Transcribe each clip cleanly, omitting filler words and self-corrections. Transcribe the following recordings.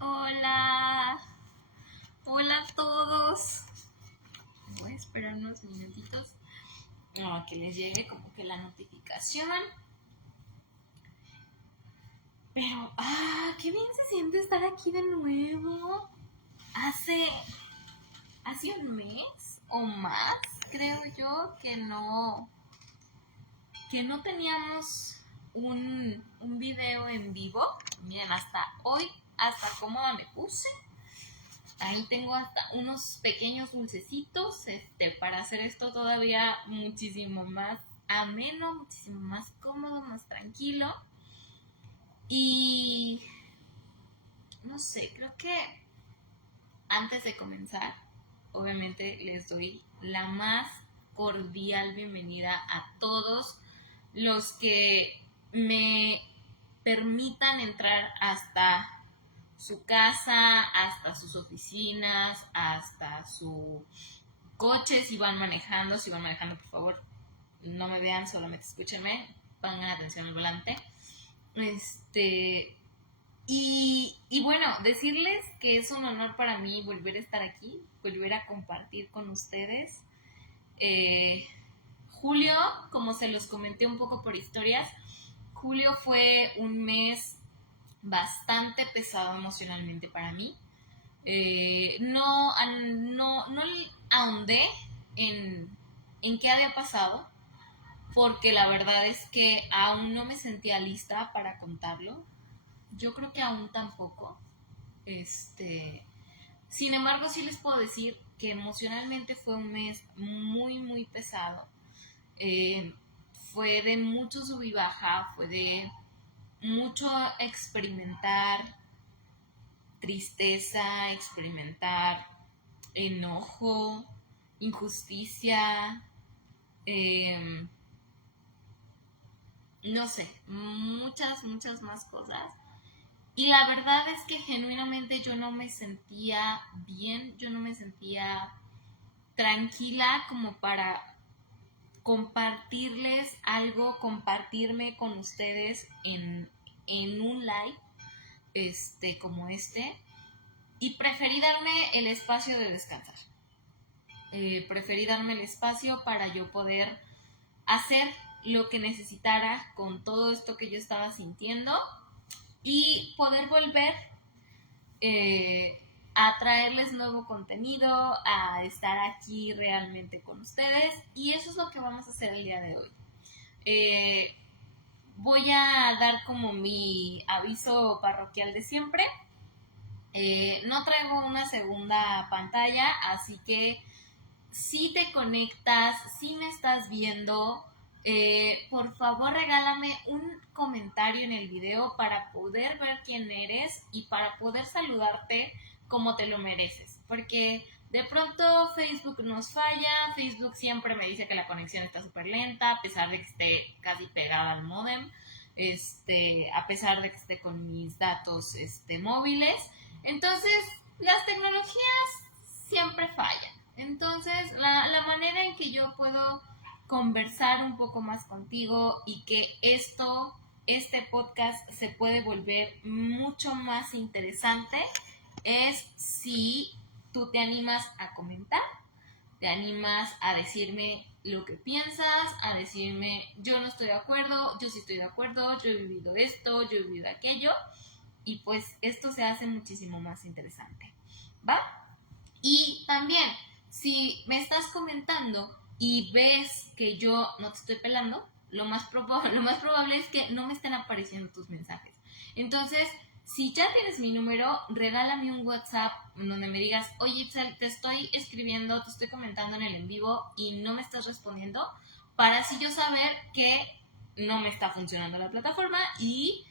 Hola, hola a todos. Voy a esperar unos minutitos a que les llegue como que la notificación. Pero, qué bien se siente estar aquí de nuevo. Hace un mes o más, creo yo, que no teníamos un video en vivo. Miren, hasta hoy, hasta cómoda me puse. Ahí tengo hasta unos pequeños dulcecitos para hacer esto todavía muchísimo más ameno, muchísimo más cómodo, más tranquilo. Y no sé, creo que antes de comenzar, obviamente les doy la más cordial bienvenida a todos los que me permitan entrar hasta su casa, hasta sus oficinas, hasta su coche, si van manejando, por favor, no me vean, solamente escúchenme, pongan atención al volante. Y bueno, decirles que es un honor para mí volver a estar aquí, volver a compartir con ustedes. Julio, como se los comenté un poco por historias, julio fue un mes bastante pesado emocionalmente para mí. No ahondé en qué había pasado, porque la verdad es que aún no me sentía lista para contarlo. Yo creo que aún tampoco. Sin embargo, sí les puedo decir que emocionalmente fue un mes muy, muy pesado. Fue de mucho sub y baja, fue de mucho experimentar tristeza, experimentar enojo, injusticia, eh, no sé, muchas, muchas más cosas. Y la verdad es que genuinamente yo no me sentía bien, yo no me sentía tranquila como para compartirles algo, compartirme con ustedes en un live como este. Y preferí darme el espacio de descansar. Preferí darme el espacio para yo poder hacer lo que necesitara con todo esto que yo estaba sintiendo y poder volver a traerles nuevo contenido, a estar aquí realmente con ustedes, y eso es lo que vamos a hacer el día de hoy. Voy a dar como mi aviso parroquial de siempre. No traigo una segunda pantalla, así que si te conectas, si me estás viendo, por favor regálame un comentario en el video para poder ver quién eres y para poder saludarte como te lo mereces, porque de pronto Facebook nos falla. Facebook siempre me dice que la conexión está súper lenta, a pesar de que esté casi pegada al modem, a pesar de que esté con mis datos móviles. Entonces, las tecnologías siempre fallan. Entonces, la manera en que yo puedo conversar un poco más contigo y que este podcast se puede volver mucho más interesante es si tú te animas a comentar, te animas a decirme lo que piensas, a decirme yo no estoy de acuerdo, yo sí estoy de acuerdo, yo he vivido esto, yo he vivido aquello, y pues esto se hace muchísimo más interesante, ¿va? Y también, si me estás comentando y ves que yo no te estoy pelando, lo más probable es que no me estén apareciendo tus mensajes. Entonces, si ya tienes mi número, regálame un WhatsApp donde me digas, oye, Itzel, te estoy escribiendo, te estoy comentando en el en vivo y no me estás respondiendo, para así yo saber que no me está funcionando la plataforma y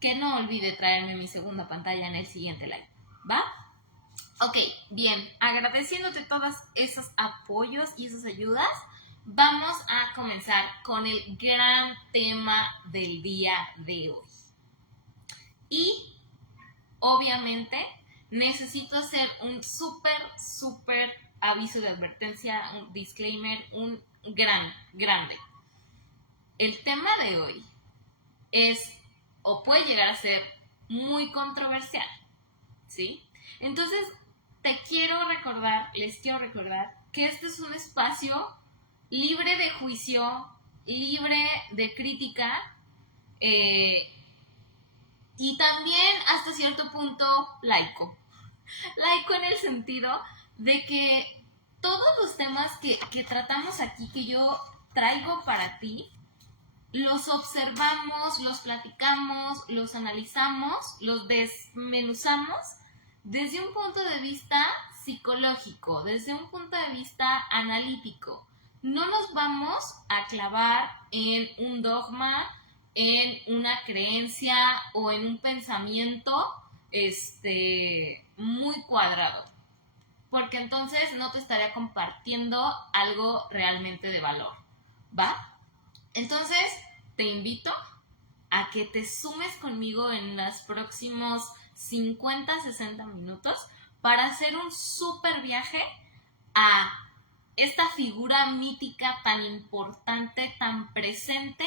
que no olvide traerme mi segunda pantalla en el siguiente live, ¿va? Ok, bien, agradeciéndote todos esos apoyos y esas ayudas, vamos a comenzar con el gran tema del día de hoy. Y, obviamente, necesito hacer un súper aviso de advertencia, un disclaimer, un grande. El tema de hoy es, o puede llegar a ser, muy controversial. ¿sí? Entonces, les quiero recordar que este es un espacio libre de juicio, libre de crítica, y también hasta cierto punto laico. Laico en el sentido de que todos los temas que tratamos aquí, que yo traigo para ti, los observamos, los platicamos, los analizamos, los desmenuzamos desde un punto de vista psicológico, desde un punto de vista analítico. No nos vamos a clavar en un dogma, en una creencia o en un pensamiento muy cuadrado, porque entonces no te estaría compartiendo algo realmente de valor, ¿va? Entonces te invito a que te sumes conmigo en los próximos 50-60 minutos para hacer un súper viaje a esta figura mítica tan importante, tan presente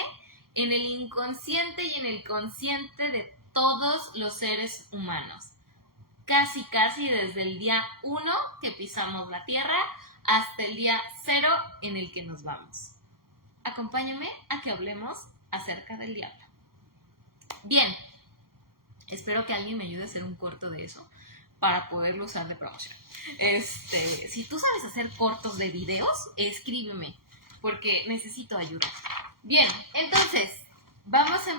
en el inconsciente y en el consciente de todos los seres humanos. Casi desde el día 1 que pisamos la Tierra hasta el día 0 en el que nos vamos. Acompáñame a que hablemos acerca del diablo. Bien, espero que alguien me ayude a hacer un corto de eso para poderlo usar de promoción. Si tú sabes hacer cortos de videos, escríbeme, porque necesito ayuda. Bien, entonces, vamos a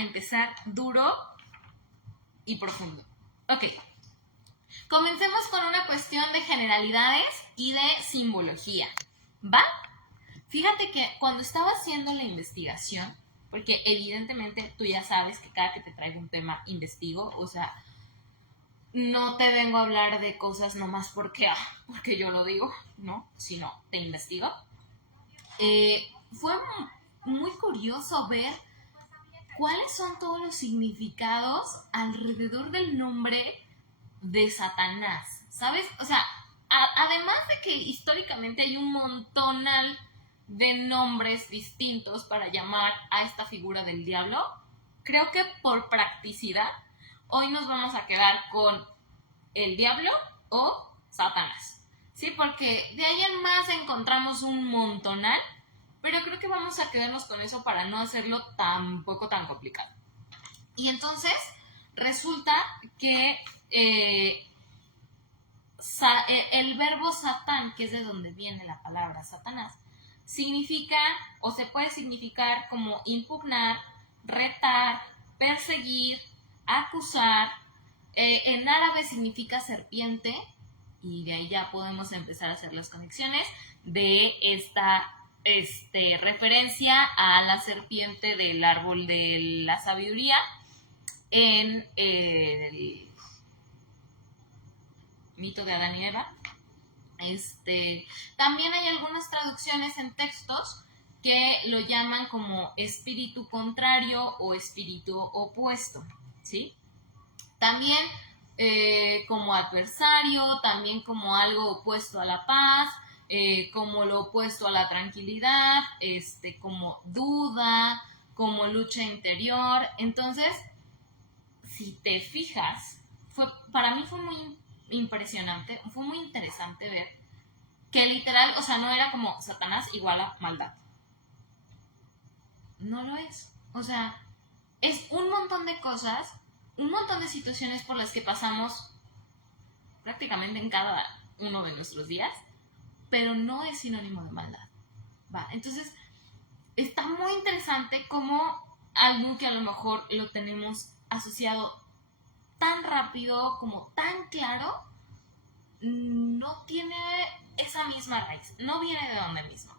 empezar duro y profundo. Ok, comencemos con una cuestión de generalidades y de simbología, ¿va? Fíjate que cuando estaba haciendo la investigación, porque evidentemente tú ya sabes que cada que te traigo un tema investigo, o sea, no te vengo a hablar de cosas nomás porque yo lo digo, ¿no? Sino te investigo. Fue muy curioso ver cuáles son todos los significados alrededor del nombre de Satanás, ¿sabes? O sea, además de que históricamente hay un montonal de nombres distintos para llamar a esta figura del diablo, creo que por practicidad hoy nos vamos a quedar con el diablo o Satanás, ¿sí? Porque de ahí en más encontramos un montonal, pero creo que vamos a quedarnos con eso para no hacerlo tampoco tan complicado. Y entonces resulta que el verbo satán, que es de donde viene la palabra Satanás, significa o se puede significar como impugnar, retar, perseguir, acusar. En árabe significa serpiente, y de ahí ya podemos empezar a hacer las conexiones de esta referencia a la serpiente del árbol de la sabiduría en el mito de Adán y Eva. También hay algunas traducciones en textos que lo llaman como espíritu contrario o espíritu opuesto, ¿sí? También como adversario, también como algo opuesto a la paz, como lo opuesto a la tranquilidad, como duda, como lucha interior. Entonces, si te fijas, para mí fue muy impresionante, fue muy interesante ver que literal, o sea, no era como Satanás igual a maldad. No lo es. O sea, es un montón de cosas, un montón de situaciones por las que pasamos prácticamente en cada uno de nuestros días, pero no es sinónimo de maldad, ¿va? Entonces, está muy interesante cómo algo que a lo mejor lo tenemos asociado tan rápido, como tan claro, no tiene esa misma raíz, no viene de donde mismo,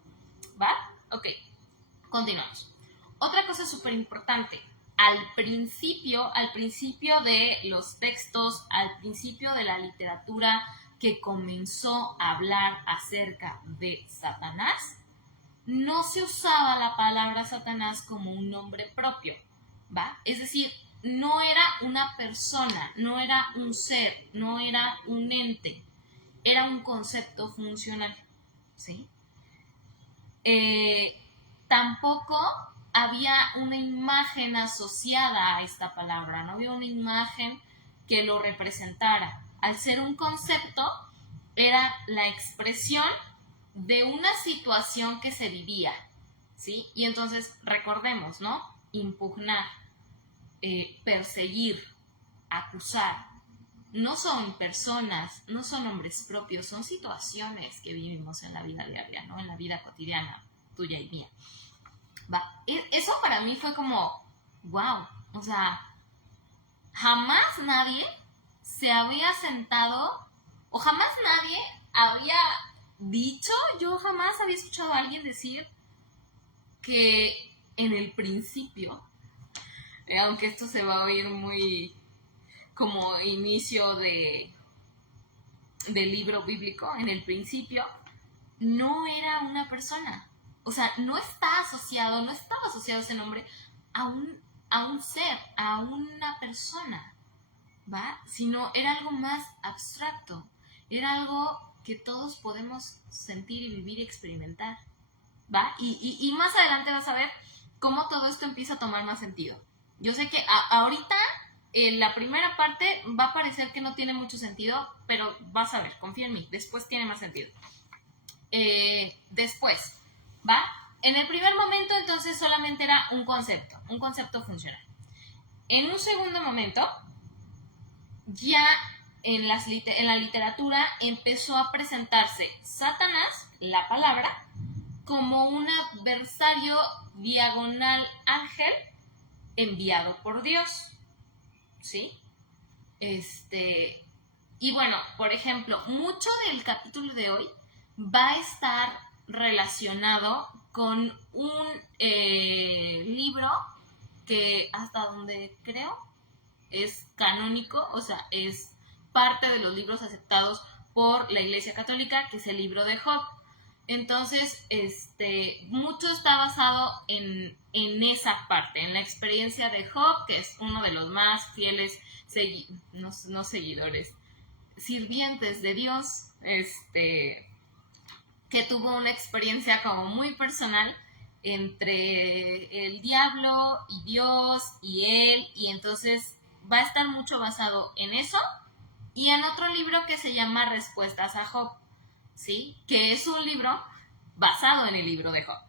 ¿va? Ok, continuamos. Otra cosa súper importante, al principio de los textos, al principio de la literatura que comenzó a hablar acerca de Satanás, no se usaba la palabra Satanás como un nombre propio, ¿va? Es decir, no era una persona, no era un ser, no era un ente, era un concepto funcional, ¿sí? Tampoco había una imagen asociada a esta palabra, no había una imagen que lo representara. Al ser un concepto, era la expresión de una situación que se vivía, ¿sí? Y entonces recordemos, ¿no? Impugnar, perseguir, acusar. No son personas, no son nombres propios, son situaciones que vivimos en la vida diaria, ¿no? En la vida cotidiana, tuya y mía. Va. Eso para mí fue como, wow, o sea, jamás nadie se había sentado o jamás nadie había dicho, yo jamás había escuchado a alguien decir que en el principio, aunque esto se va a oír muy como inicio del libro bíblico, en el principio no era una persona. O sea, no estaba asociado ese nombre a un ser, a una persona, ¿va? Sino era algo más abstracto, era algo que todos podemos sentir y vivir y experimentar, ¿va? Y más adelante vas a ver cómo todo esto empieza a tomar más sentido. Yo sé que ahorita en la primera parte va a parecer que no tiene mucho sentido, pero vas a ver, confía en mí, después tiene más sentido. Después, ¿va? En el primer momento entonces solamente era un concepto funcional. En un segundo momento, ya en la literatura empezó a presentarse Satanás, la palabra, como un adversario diagonal ángel enviado por Dios, ¿sí? Y bueno, por ejemplo, mucho del capítulo de hoy va a estar relacionado con un libro que hasta donde creo es canónico, o sea, es parte de los libros aceptados por la Iglesia Católica, que es el libro de Job. Entonces, mucho está basado en esa parte, en la experiencia de Job, que es uno de los más fieles no seguidores, sirvientes de Dios, que tuvo una experiencia como muy personal entre el diablo y Dios y él, y entonces va a estar mucho basado en eso y en otro libro que se llama Respuestas a Job, ¿sí? Que es un libro basado en el libro de Job,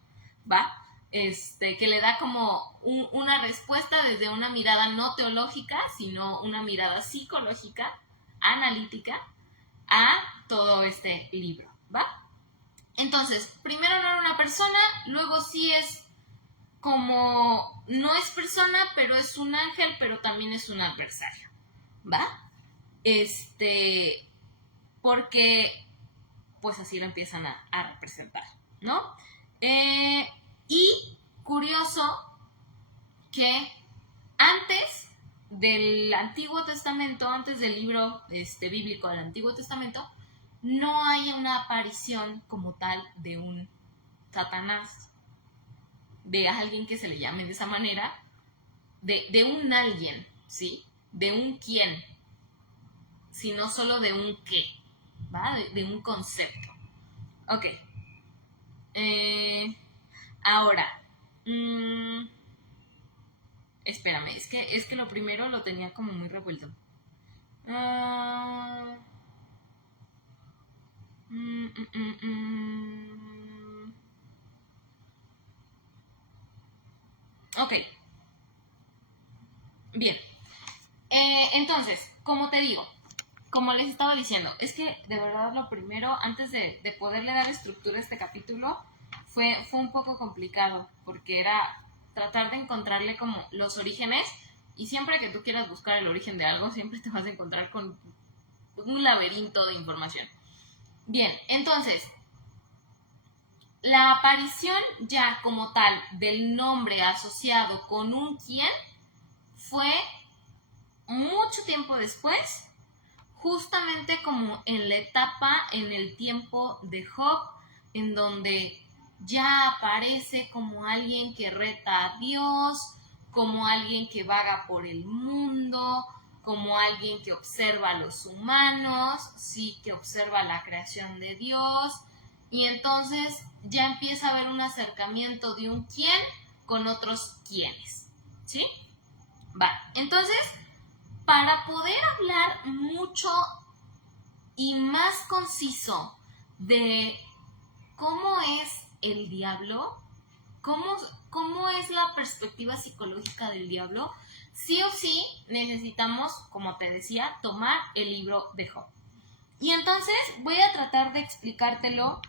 ¿va? Que le da como una respuesta desde una mirada no teológica, sino una mirada psicológica, analítica, a todo este libro, ¿va? Entonces, primero no era una persona, luego sí es como, no es persona, pero es un ángel, pero también es un adversario, ¿va? Porque pues así lo empiezan a representar, ¿no? Y curioso que antes del Antiguo Testamento, antes del libro bíblico del Antiguo Testamento, no hay una aparición como tal de un Satanás, de alguien que se le llame de esa manera, de un alguien, ¿sí? De un quién, sino solo de un qué, ¿va? De un concepto. Ok. Ahora, espérame, es que lo primero lo tenía como muy revuelto. Ok. Bien. Entonces, como te digo, como les estaba diciendo, es que de verdad lo primero, antes de poderle dar estructura a este capítulo, fue un poco complicado, porque era tratar de encontrarle como los orígenes, y siempre que tú quieras buscar el origen de algo, siempre te vas a encontrar con un laberinto de información. Bien, entonces, la aparición ya como tal del nombre asociado con un quién fue mucho tiempo después, justamente como en la etapa, en el tiempo de Job, en donde ya aparece como alguien que reta a Dios, como alguien que vaga por el mundo, como alguien que observa a los humanos, sí, que observa la creación de Dios, y entonces ya empieza a haber un acercamiento de un quién con otros quiénes, ¿sí? Va, entonces para poder hablar mucho y más conciso de cómo es el diablo, cómo es la perspectiva psicológica del diablo, sí o sí necesitamos, como te decía, tomar el libro de Job. Y entonces voy a tratar de explicártelo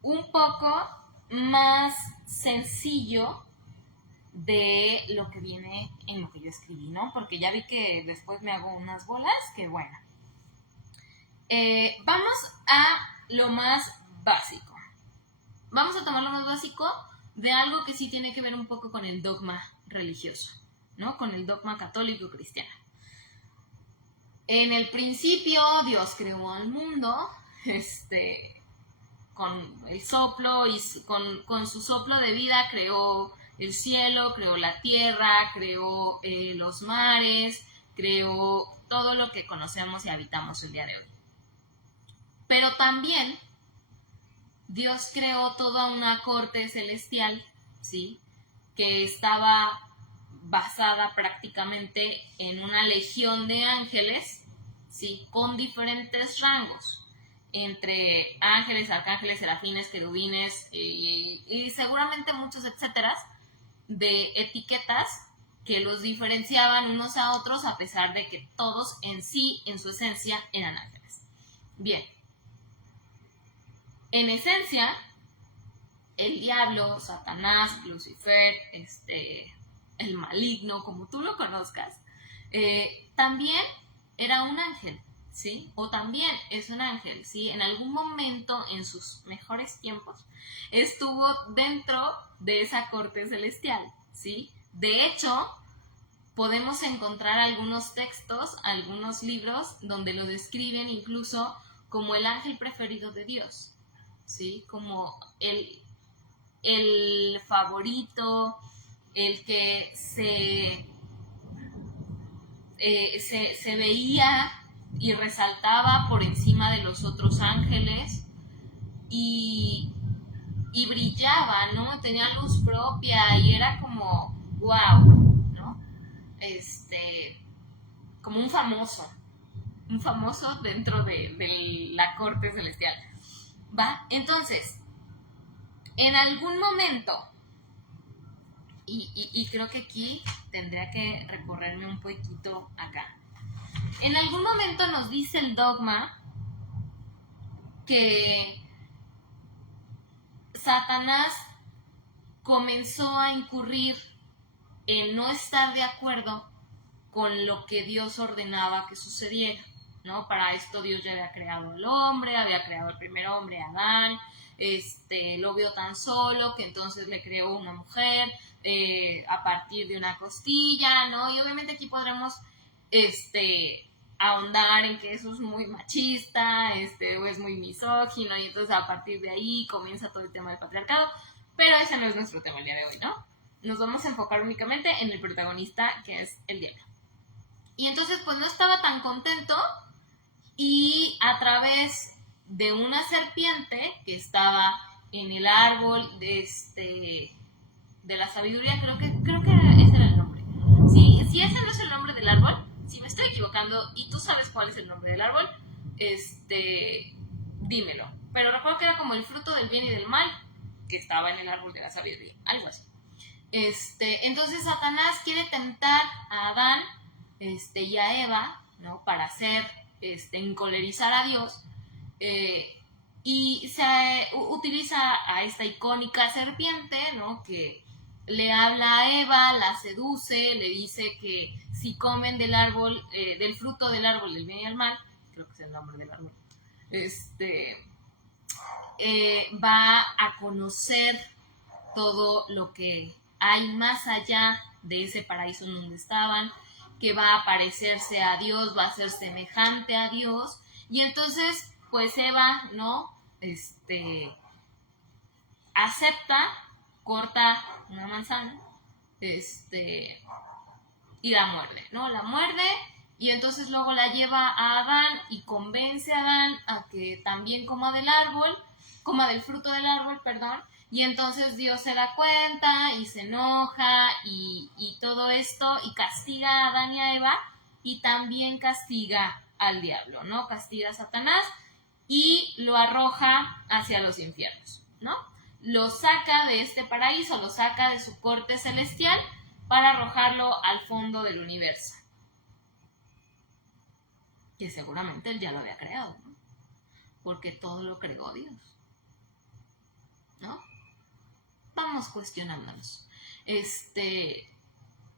un poco más sencillo de lo que viene en lo que yo escribí, ¿no? Porque ya vi que después me hago unas bolas, que bueno. Vamos a lo más básico. Vamos a tomar lo más básico de algo que sí tiene que ver un poco con el dogma religioso, ¿no? Con el dogma católico cristiano. En el principio Dios creó al mundo, con el soplo y con su soplo de vida creó el cielo, creó la tierra, creó los mares, creó todo lo que conocemos y habitamos el día de hoy. Pero también Dios creó toda una corte celestial, ¿sí? Que estaba basada prácticamente en una legión de ángeles, ¿sí? Con diferentes rangos, entre ángeles, arcángeles, serafines, querubines y seguramente muchos etcéteras de etiquetas que los diferenciaban unos a otros a pesar de que todos en sí, en su esencia, eran ángeles. Bien, en esencia, el diablo, Satanás, Lucifer, el maligno, como tú lo conozcas, también era un ángel, ¿sí? O también es un ángel, ¿sí? En algún momento, en sus mejores tiempos, estuvo dentro de esa corte celestial, ¿sí? De hecho, podemos encontrar algunos textos, algunos libros, donde lo describen incluso como el ángel preferido de Dios, ¿sí? Como el favorito, el que se veía y resaltaba por encima de los otros ángeles y brillaba, ¿no? Tenía luz propia y era como wow, ¿no? Como un famoso dentro de la corte celestial. ¿Va? Entonces, en algún momento, y creo que aquí tendría que recorrerme un poquito acá. En algún momento nos dice el dogma que Satanás comenzó a incurrir en no estar de acuerdo con lo que Dios ordenaba que sucediera, ¿no? Para esto Dios ya había creado al hombre, había creado al primer hombre, Adán, lo vio tan solo que entonces le creó una mujer a partir de una costilla, ¿no? Y obviamente aquí podremos ahondar en que eso es muy machista, o es muy misógino, y entonces a partir de ahí comienza todo el tema del patriarcado, pero ese no es nuestro tema el día de hoy, ¿no? Nos vamos a enfocar únicamente en el protagonista, que es el diablo. Y entonces pues no estaba tan contento y a través de una serpiente que estaba en el árbol de la sabiduría, creo que ese era el nombre. Si ese no es el nombre del árbol, si me estoy equivocando y tú sabes cuál es el nombre del árbol, dímelo. Pero recuerdo que era como el fruto del bien y del mal que estaba en el árbol de la sabiduría, algo así. Entonces Satanás quiere tentar a Adán y a Eva, ¿no? Para hacer, encolerizar a Dios, y se utiliza a esta icónica serpiente, ¿no? Que le habla a Eva, la seduce, le dice que si comen del árbol, del fruto del árbol del bien y el mal, creo que es el nombre del árbol, va a conocer todo lo que hay más allá de ese paraíso en donde estaban, que va a parecerse a Dios, va a ser semejante a Dios, y entonces pues Eva, ¿no? Acepta, corta una manzana, y la muerde, ¿no? La muerde y entonces luego la lleva a Adán y convence a Adán a que también coma del fruto del árbol, perdón, y entonces Dios se da cuenta y se enoja y todo esto y castiga a Adán y a Eva y también castiga al diablo, ¿no? Castiga a Satanás y lo arroja hacia los infiernos, ¿no? Lo saca de este paraíso, lo saca de su corte celestial para arrojarlo al fondo del universo. Que seguramente él ya lo había creado, ¿no? Porque todo lo creó Dios, ¿no? Vamos cuestionándonos.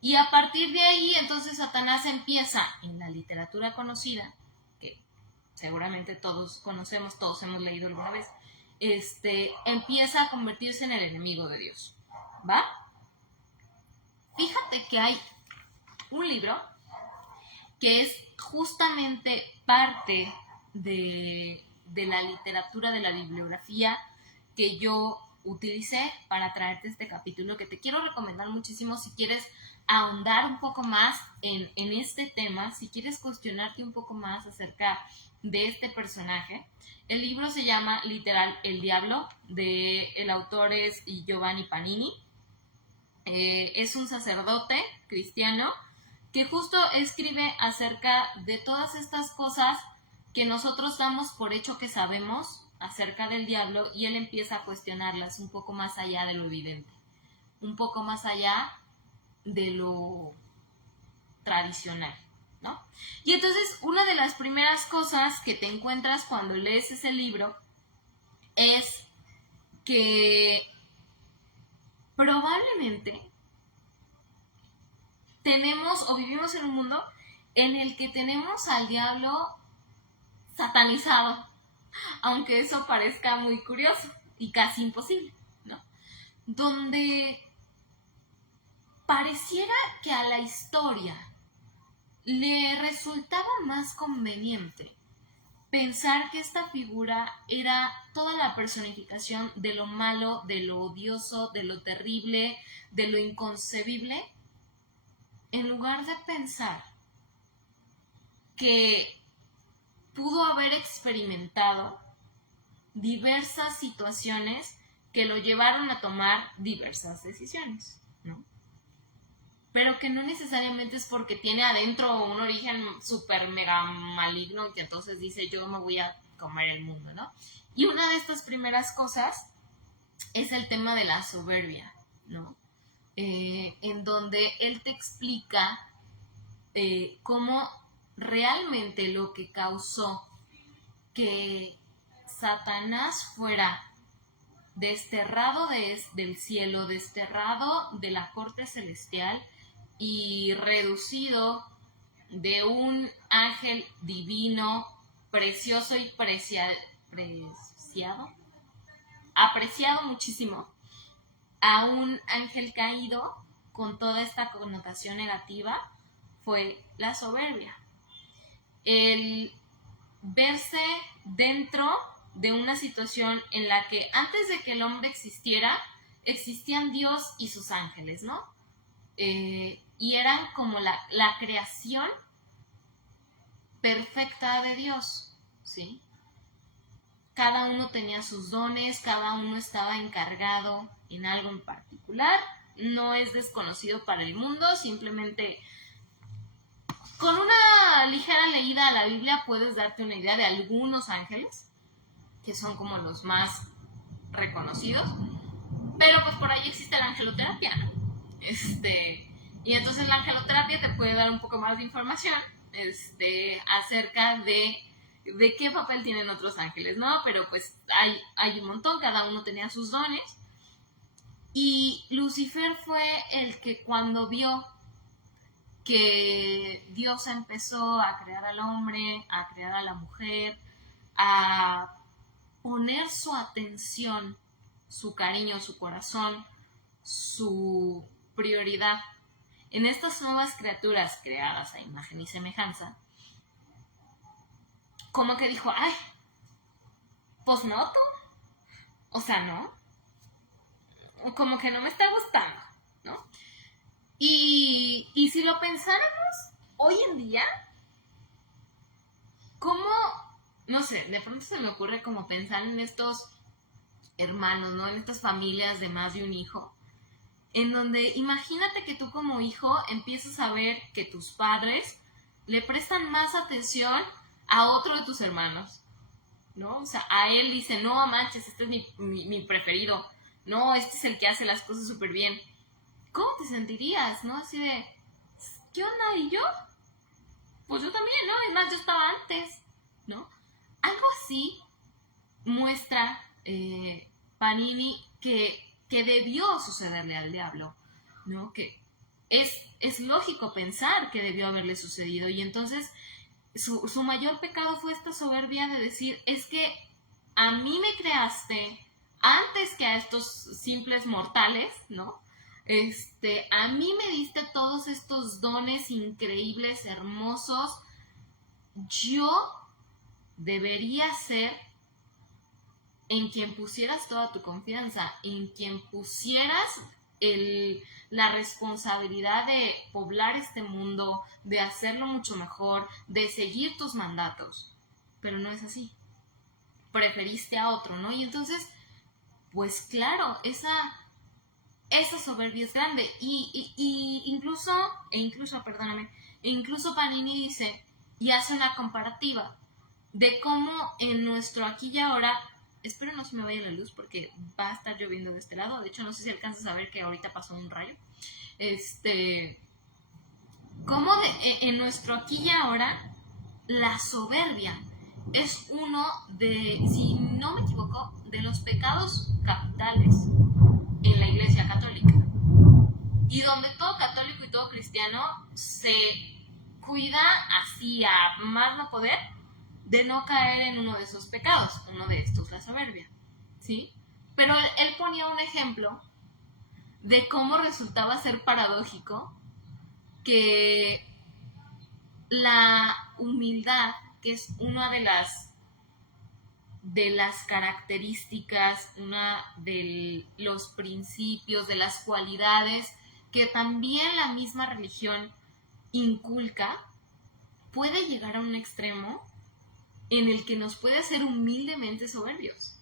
Y a partir de ahí, entonces Satanás empieza, en la literatura conocida, que seguramente todos conocemos, todos hemos leído alguna vez, empieza a convertirse en el enemigo de Dios, ¿va? Fíjate que hay un libro que es justamente parte de la literatura, de la bibliografía que yo utilicé para traerte este capítulo, que te quiero recomendar muchísimo si quieres ahondar un poco más en este tema, si quieres cuestionarte un poco más acerca de este personaje. El libro se llama literal El Diablo, el autor es Giovanni Panini. Es un sacerdote cristiano que justo escribe acerca de todas estas cosas que nosotros damos por hecho que sabemos acerca del diablo, y él empieza a cuestionarlas un poco más allá de lo evidente, un poco más allá de lo tradicional, ¿no? Y entonces una de las primeras cosas que te encuentras cuando lees ese libro es que probablemente tenemos o vivimos en un mundo en el que tenemos al diablo satanizado, aunque eso parezca muy curioso y casi imposible, ¿no? Donde pareciera que a la historia le resultaba más conveniente pensar que esta figura era toda la personificación de lo malo, de lo odioso, de lo terrible, de lo inconcebible, en lugar de pensar que pudo haber experimentado diversas situaciones que lo llevaron a tomar diversas decisiones, ¿no? Pero que no necesariamente es porque tiene adentro un origen súper mega maligno y que entonces dice yo me voy a comer el mundo, ¿no? Y una de estas primeras cosas es el tema de la soberbia, ¿no? En donde él te explica cómo realmente lo que causó que Satanás fuera desterrado del cielo, desterrado de la corte celestial y reducido de un ángel divino, precioso y apreciado muchísimo, a un ángel caído con toda esta connotación negativa, fue la soberbia. El verse dentro de una situación en la que antes de que el hombre existiera, existían Dios y sus ángeles, ¿no? Y eran como la creación perfecta de Dios, ¿sí? Cada uno tenía sus dones, cada uno estaba encargado en algo en particular, no es desconocido para el mundo, simplemente con una ligera leída a la Biblia puedes darte una idea de algunos ángeles, que son como los más reconocidos, pero pues por ahí existe la angeloterapia, ¿no? Y entonces la angeloterapia te puede dar un poco más de información acerca de qué papel tienen otros ángeles, ¿no? Pero pues hay un montón, cada uno tenía sus dones, y Lucifer fue el que cuando vio que Dios empezó a crear al hombre, a crear a la mujer, a poner su atención, su cariño, su corazón, su prioridad en estas nuevas criaturas creadas a imagen y semejanza, como que dijo, ay, pues no, tú, o sea, no, como que no me está gustando, ¿no? Y si lo pensáramos hoy en día, ¿cómo? No sé, de pronto se me ocurre como pensar en estos hermanos, ¿no? En estas familias de más de un hijo, en donde imagínate que tú como hijo empiezas a ver que tus padres le prestan más atención a otro de tus hermanos, ¿no? O sea, a él dice, no manches, este es mi preferido, no, este es el que hace las cosas súper bien. ¿Cómo te sentirías, no? Así de, ¿qué onda? ¿Y yo? Pues yo también, ¿no? Es más, yo estaba antes, ¿no? Algo así muestra Panini que debió sucederle al diablo, ¿no? Que es lógico pensar que debió haberle sucedido. Y entonces su mayor pecado fue esta soberbia de decir, es que a mí me creaste antes que a estos simples mortales, ¿no? A mí me diste todos estos dones increíbles, hermosos. Yo debería ser en quien pusieras toda tu confianza, en quien pusieras la responsabilidad de poblar este mundo, de hacerlo mucho mejor, de seguir tus mandatos. Pero no es así. Preferiste a otro, ¿no? Y entonces, pues claro, esa soberbia es grande. Y incluso Panini dice y hace una comparativa de cómo en nuestro aquí y ahora, espero no se me vaya la luz porque va a estar lloviendo de este lado, de hecho no sé si alcanzas a ver que ahorita pasó un rayo, cómo en nuestro aquí y ahora la soberbia es uno de, si no me equivoco, de los pecados capitales en la Iglesia Católica, y donde todo católico y todo cristiano se cuida así a más no poder de no caer en uno de esos pecados. Uno de estos, la soberbia, ¿sí? Pero él ponía un ejemplo de cómo resultaba ser paradójico que la humildad, que es una de las características, una de los principios, de las cualidades que también la misma religión inculca, puede llegar a un extremo en el que nos puede hacer humildemente soberbios,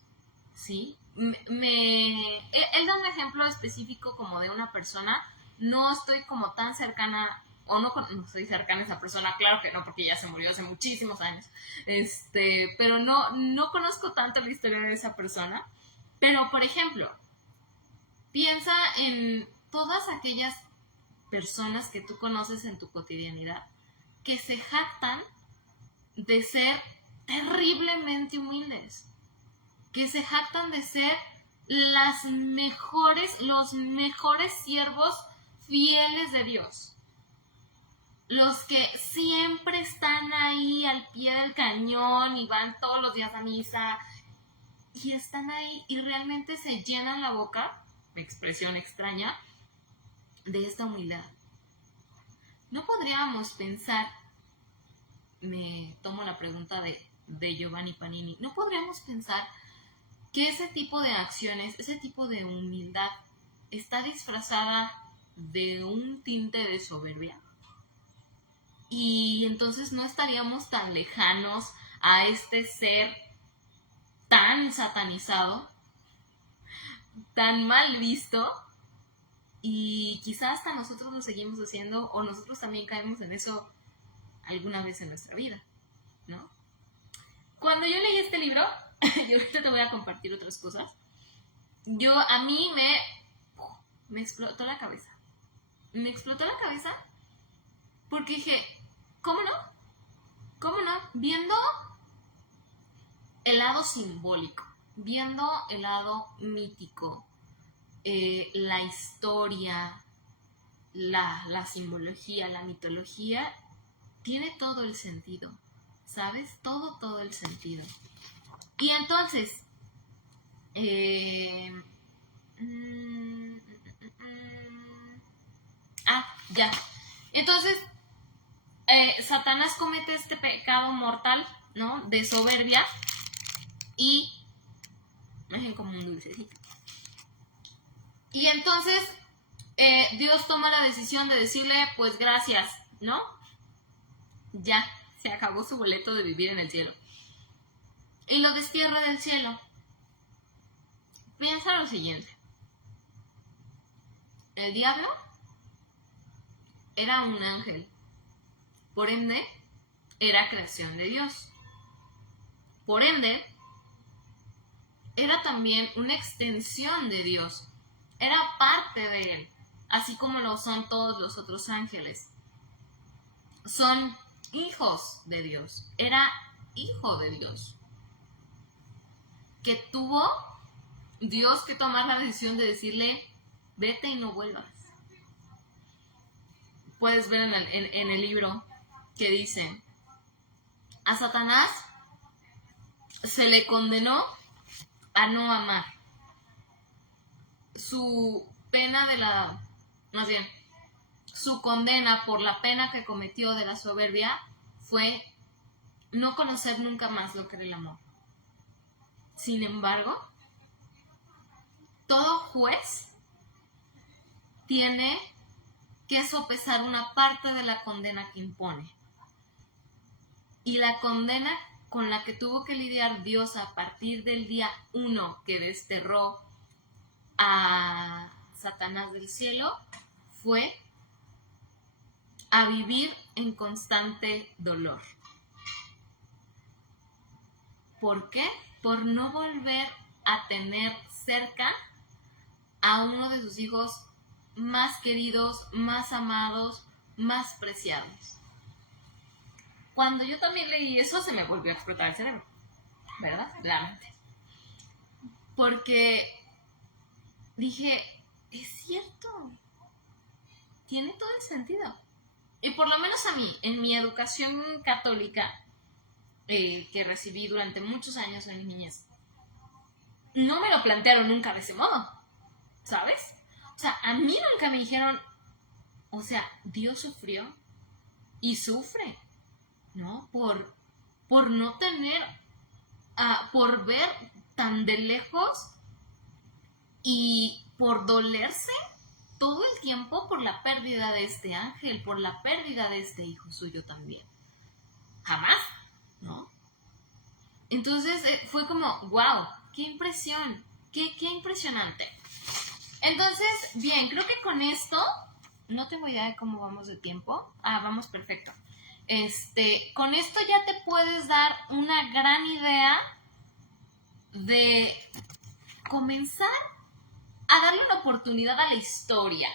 ¿sí? Él da un ejemplo específico como de una persona, no estoy como tan cercana, o no estoy cercana a esa persona, claro que no, porque ya se murió hace muchísimos años, pero no conozco tanto la historia de esa persona, pero por ejemplo, piensa en todas aquellas personas que tú conoces en tu cotidianidad, que se jactan de ser terriblemente humildes, que se jactan de ser los mejores siervos fieles de Dios, los que siempre están ahí al pie del cañón y van todos los días a misa y están ahí y realmente se llenan la boca, expresión extraña, de esta humildad. No podríamos pensar, me tomo la pregunta de Giovanni Panini, no podríamos pensar que ese tipo de acciones, ese tipo de humildad está disfrazada de un tinte de soberbia, y entonces no estaríamos tan lejanos a este ser tan satanizado, tan mal visto, y quizás hasta nosotros lo seguimos haciendo, o nosotros también caemos en eso alguna vez en nuestra vida, ¿no? Cuando yo leí este libro, y ahorita te voy a compartir otras cosas, a mí me explotó la cabeza. Me explotó la cabeza porque dije, ¿cómo no? ¿Cómo no? Viendo el lado simbólico, viendo el lado mítico, la historia, la simbología, la mitología, tiene todo el sentido, ¿sabes? Todo el sentido. Y entonces, ya. Entonces, Satanás comete este pecado mortal, ¿no? De soberbia, y me dejen como un dulcecito. Y entonces Dios toma la decisión de decirle, pues gracias, ¿no? Ya, se acabó su boleto de vivir en el cielo. Y lo destierra del cielo. Piensa lo siguiente. El diablo era un ángel Por ende, era creación de Dios. Por ende, era también una extensión de Dios. Era parte de Él, así como lo son todos los otros ángeles. Son hijos de Dios. Era hijo de Dios. Que tuvo Dios que tomar la decisión de decirle, vete y no vuelvas. Puedes ver en el libro que dice, a Satanás se le condenó a no amar. Su condena por la pena que cometió de la soberbia fue no conocer nunca más lo que era el amor. Sin embargo, todo juez tiene que sopesar una parte de la condena que impone. Y la condena con la que tuvo que lidiar Dios a partir del día 1 que desterró a Satanás del cielo fue a vivir en constante dolor. ¿Por qué? Por no volver a tener cerca a uno de sus hijos más queridos, más amados, más preciados. Cuando yo también leí eso, se me volvió a explotar el cerebro, ¿verdad? La mente. Porque dije, es cierto, tiene todo el sentido. Y por lo menos a mí, en mi educación católica, que recibí durante muchos años en mi niñez, no me lo plantearon nunca de ese modo, ¿sabes? O sea, a mí nunca me dijeron, o sea, Dios sufrió y sufre, ¿no? Por no tener, por ver tan de lejos y por dolerse todo el tiempo por la pérdida de este ángel, por la pérdida de este hijo suyo también. Jamás, ¿no? Entonces fue como, wow, qué impresión, qué impresionante. Entonces, bien, creo que con esto, no tengo idea de cómo vamos de tiempo. Vamos perfecto. Con esto ya te puedes dar una gran idea de comenzar a darle una oportunidad a la historia,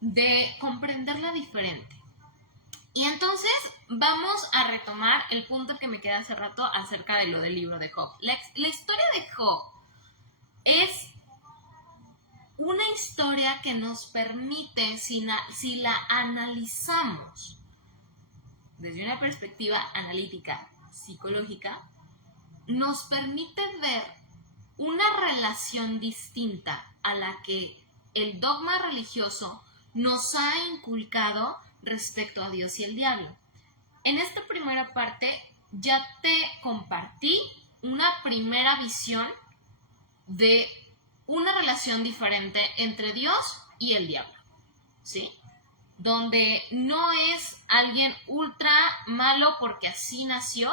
de comprenderla diferente. Y entonces vamos a retomar el punto que me quedé hace rato acerca de lo del libro de Job. La historia de Job es una historia que nos permite, si la analizamos desde una perspectiva analítica, psicológica, nos permite ver una relación distinta a la que el dogma religioso nos ha inculcado respecto a Dios y el diablo. En esta primera parte ya te compartí una primera visión de una relación diferente entre Dios y el diablo, ¿sí? Donde no es alguien ultra malo porque así nació,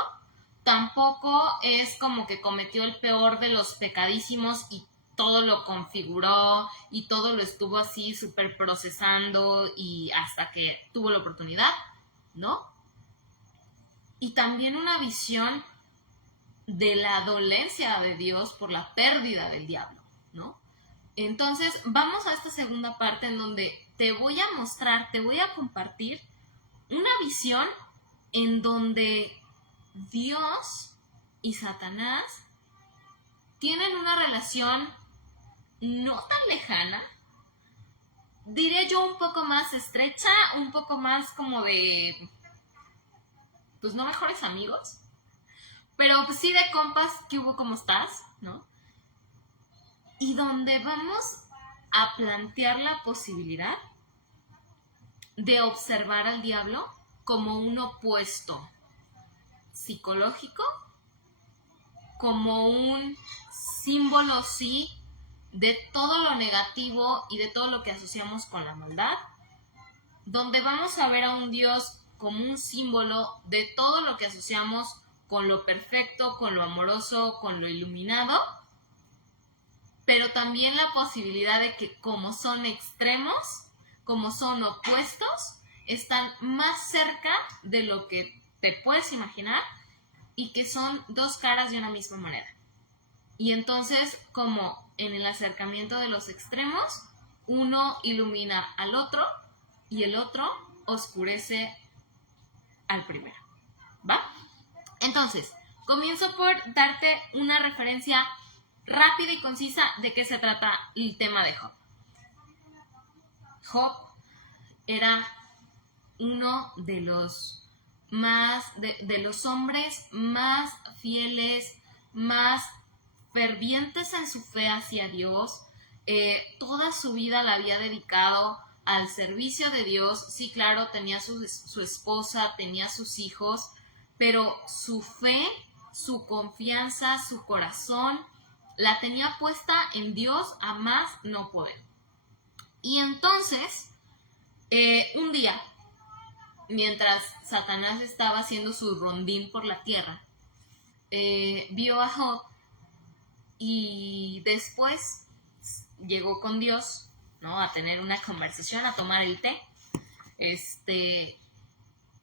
tampoco es como que cometió el peor de los pecadísimos y todo lo configuró y todo lo estuvo así súper procesando y hasta que tuvo la oportunidad, ¿no? Y también una visión de la dolencia de Dios por la pérdida del diablo, ¿no? Entonces, vamos a esta segunda parte en donde te voy a mostrar, te voy a compartir una visión en donde Dios y Satanás tienen una relación no tan lejana, diré yo un poco más estrecha, un poco más como de, pues no mejores amigos, pero pues sí de compas, ¿qué hubo, cómo estás?, ¿no? Y donde vamos a plantear la posibilidad de observar al diablo como un opuesto psicológico, como un símbolo, sí, de todo lo negativo y de todo lo que asociamos con la maldad, donde vamos a ver a un Dios como un símbolo de todo lo que asociamos con lo perfecto, con lo amoroso, con lo iluminado, pero también la posibilidad de que como son extremos, como son opuestos, están más cerca de lo que te puedes imaginar y que son dos caras de una misma moneda. Y entonces, como en el acercamiento de los extremos, uno ilumina al otro y el otro oscurece al primero, ¿va? Entonces, comienzo por darte una referencia rápida y concisa de qué se trata el tema de Job. Job era uno de los de los hombres más fieles, más fervientes en su fe hacia Dios. Toda su vida la había dedicado al servicio de Dios. Sí, claro, tenía su esposa, tenía sus hijos, pero su fe, su confianza, su corazón la tenía puesta en Dios a más no poder. Y entonces, un día, mientras Satanás estaba haciendo su rondín por la tierra, vio a Job y después llegó con Dios, ¿no? A tener una conversación, a tomar el té.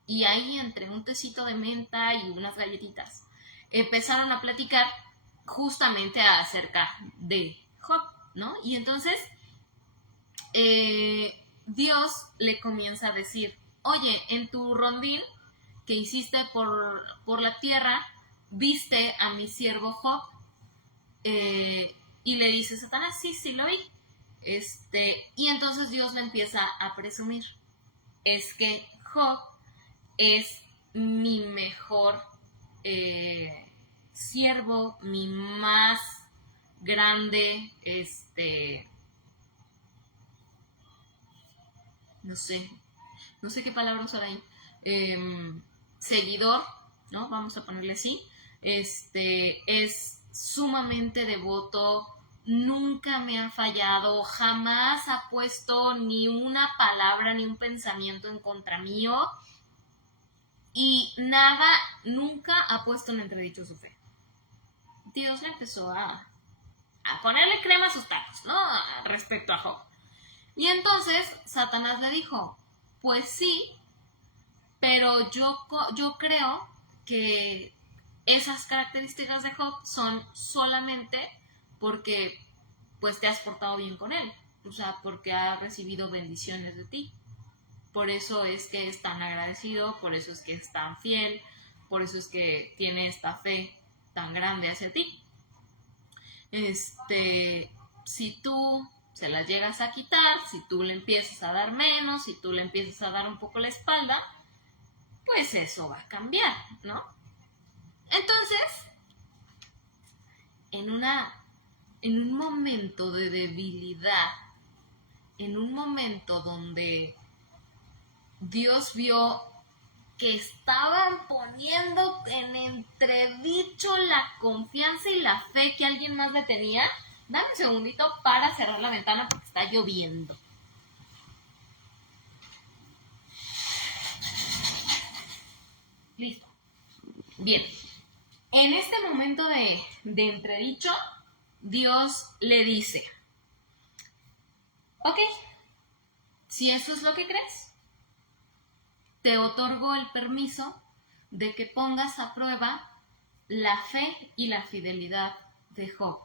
Y ahí, entre un tecito de menta y unas galletitas, empezaron a platicar justamente acerca de Job, ¿no? Y entonces Dios le comienza a decir: oye, en tu rondín que hiciste por la tierra, viste a mi siervo Job. Y le dice Satanás: sí, sí lo vi. Y entonces Dios le empieza a presumir: es que Job es mi mejor siervo, mi más grande, no sé qué palabra usar ahí, seguidor, ¿no? Vamos a ponerle así. Es sumamente devoto, nunca me ha fallado, jamás ha puesto ni una palabra ni un pensamiento en contra mío y nada, nunca ha puesto en entredicho su fe. Dios le empezó a ponerle crema a sus tacos, ¿no? Respecto a Job. Y entonces Satanás le dijo: pues sí, pero yo creo que esas características de Job son solamente porque pues te has portado bien con él, o sea, porque ha recibido bendiciones de ti. Por eso es que es tan agradecido, por eso es que es tan fiel, por eso es que tiene esta fe tan grande hacia ti. Si tú se las llegas a quitar, si tú le empiezas a dar menos, si tú le empiezas a dar un poco la espalda, pues eso va a cambiar, ¿no? Entonces, en un momento de debilidad, en un momento donde Dios vio que estaban poniendo en entredicho la confianza y la fe que alguien más le tenía, dame un segundito para cerrar la ventana porque está lloviendo. Listo. Bien. En este momento de entredicho, Dios le dice: ok, si eso es lo que crees, te otorgo el permiso de que pongas a prueba la fe y la fidelidad de Job,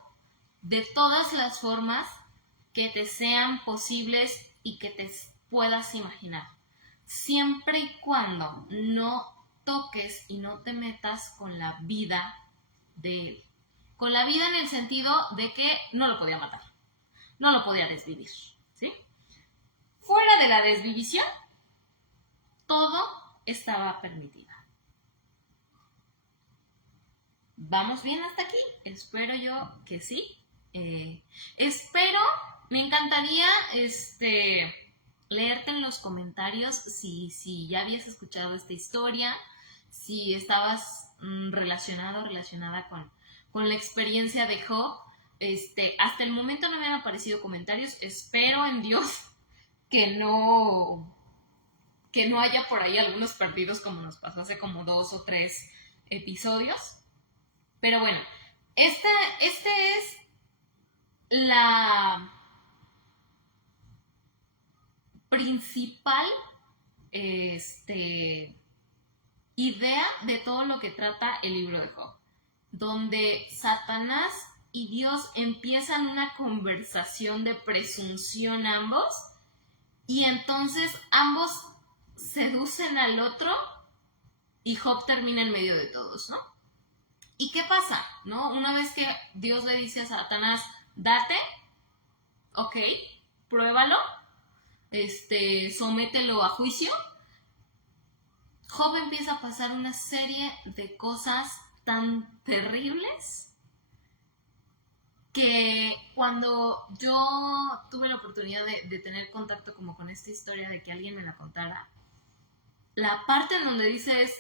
de todas las formas que te sean posibles y que te puedas imaginar, siempre y cuando no toques y no te metas con la vida de él. Con la vida en el sentido de que no lo podía matar, no lo podía desvivir, ¿sí? Fuera de la desvivisión, todo estaba permitido. ¿Vamos bien hasta aquí? Espero yo que sí. Me encantaría leerte en los comentarios si ya habías escuchado esta historia, si estabas relacionada con la experiencia de Job. Hasta el momento no me han aparecido comentarios. Espero en Dios que no haya por ahí algunos perdidos como nos pasó hace como 2 o 3 episodios. Pero bueno, este es la principal idea de todo lo que trata el libro de Job, donde Satanás y Dios empiezan una conversación de presunción ambos, y entonces ambos seducen al otro y Job termina en medio de todos, ¿no? ¿Y qué pasa? ¿No? Una vez que Dios le dice a Satanás, date, ok, pruébalo, somételo a juicio, Job empieza a pasar una serie de cosas tan terribles que cuando yo tuve la oportunidad de tener contacto como con esta historia, de que alguien me la contara, la parte en donde dices,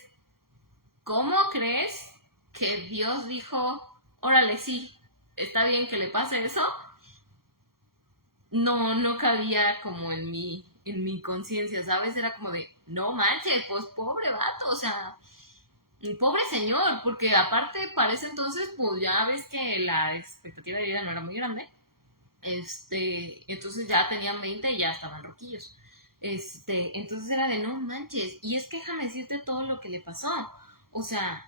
¿cómo crees que Dios dijo, órale, sí, está bien que le pase eso? No cabía como en mi conciencia, ¿sabes? Era como de, no manches, pues pobre vato, o sea, pobre señor, porque aparte para ese entonces, pues ya ves que la expectativa de vida no era muy grande. Entonces ya tenían 20 y ya estaban roquillos. Entonces era de no manches. Y es que déjame decirte todo lo que le pasó. O sea,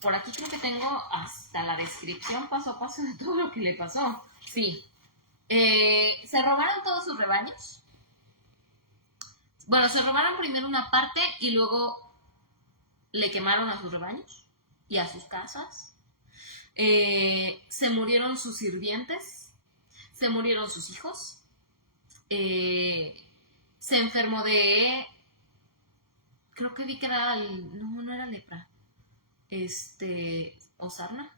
por aquí creo que tengo hasta la descripción paso a paso de todo lo que le pasó. Sí. Se robaron todos sus rebaños. Bueno, se robaron primero una parte y luego le quemaron a sus rebaños y a sus casas. Se murieron sus sirvientes. Se murieron sus hijos. Se enfermó de... Creo que vi que era... No era lepra. O sarna.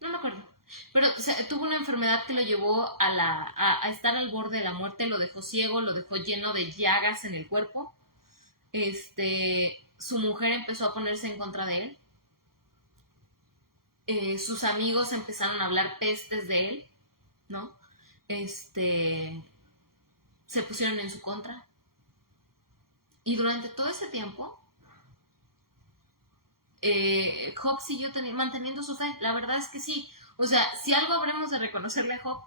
No me acuerdo. Pero tuvo una enfermedad que lo llevó a estar al borde de la muerte. Lo dejó ciego, lo dejó lleno de llagas en el cuerpo. Su mujer empezó a ponerse en contra de él. Sus amigos empezaron a hablar pestes de él, ¿no? Se pusieron en su contra. Y durante todo ese tiempo, Job siguió manteniendo su fe. La verdad es que sí. O sea, si algo habremos de reconocerle a Job,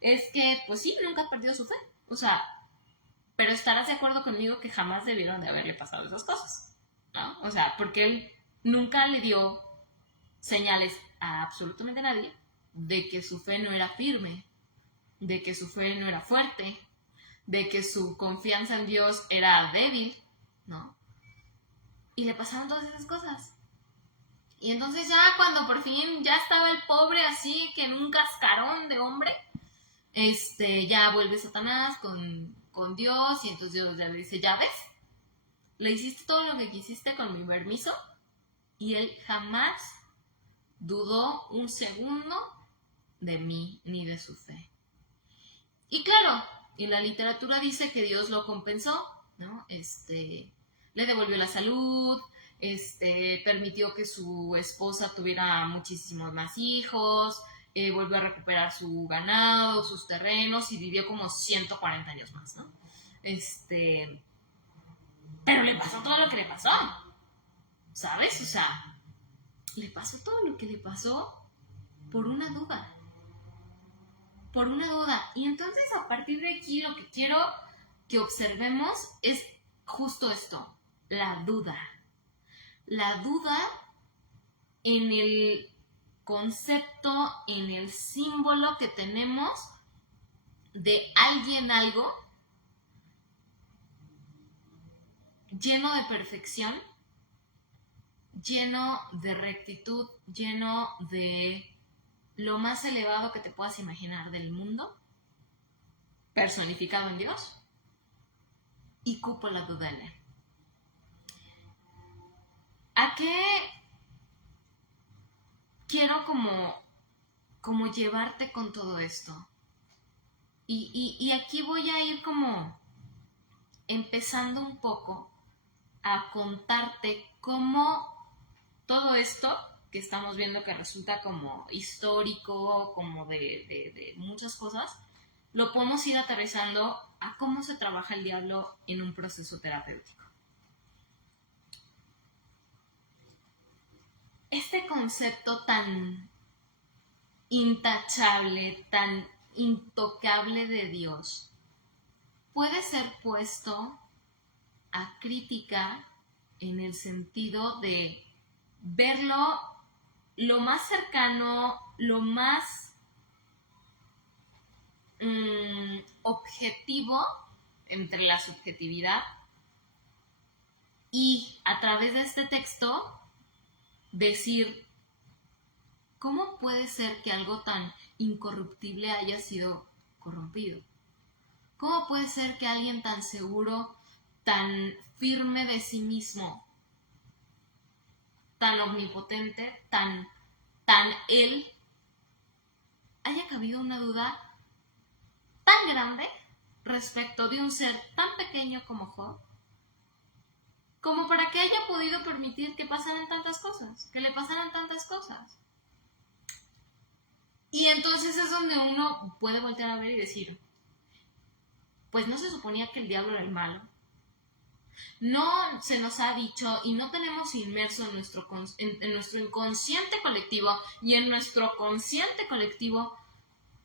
es que, pues sí, nunca perdió su fe. O sea, pero estarás de acuerdo conmigo que jamás debieron de haberle pasado esas cosas, ¿no? O sea, porque él nunca le dio señales a absolutamente nadie de que su fe no era firme, de que su fe no era fuerte, de que su confianza en Dios era débil, ¿no? Y le pasaron todas esas cosas. Y entonces ya cuando por fin ya estaba el pobre así que en un cascarón de hombre, ya vuelve Satanás con Dios, y entonces Dios le dice, ya ves, le hiciste todo lo que quisiste con mi permiso, y él jamás dudó un segundo de mí ni de su fe. Y claro, en la literatura dice que Dios lo compensó, ¿no? Le devolvió la salud, permitió que su esposa tuviera muchísimos más hijos, volvió a recuperar su ganado, sus terrenos, y vivió como 140 años más, ¿no? Pero le pasó todo lo que le pasó, ¿sabes? O sea, le pasó todo lo que le pasó por una duda. Por una duda. Y entonces a partir de aquí lo que quiero que observemos es justo esto, la duda. La duda en el concepto, en el símbolo que tenemos de alguien, algo lleno de perfección, lleno de rectitud, lleno de lo más elevado que te puedas imaginar del mundo, personificado en Dios, y cupo la duda en él. ¿A qué quiero como llevarte con todo esto? Y aquí voy a ir como empezando un poco a contarte cómo todo esto que estamos viendo, que resulta como histórico, como de muchas cosas, lo podemos ir aterrizando a cómo se trabaja el diablo en un proceso terapéutico. Este concepto tan intachable, tan intocable de Dios, puede ser puesto acrítica en el sentido de verlo lo más cercano, lo más objetivo entre la subjetividad, y a través de este texto decir, ¿cómo puede ser que algo tan incorruptible haya sido corrompido? ¿Cómo puede ser que alguien tan seguro, tan firme de sí mismo, tan omnipotente, tan él, haya cabido una duda tan grande respecto de un ser tan pequeño como Job, como para que haya podido permitir que pasaran tantas cosas, que le pasaran tantas cosas? Y entonces es donde uno puede voltear a ver y decir, pues no se suponía que el diablo era el malo. No se nos ha dicho y no tenemos inmerso en nuestro inconsciente colectivo y en nuestro consciente colectivo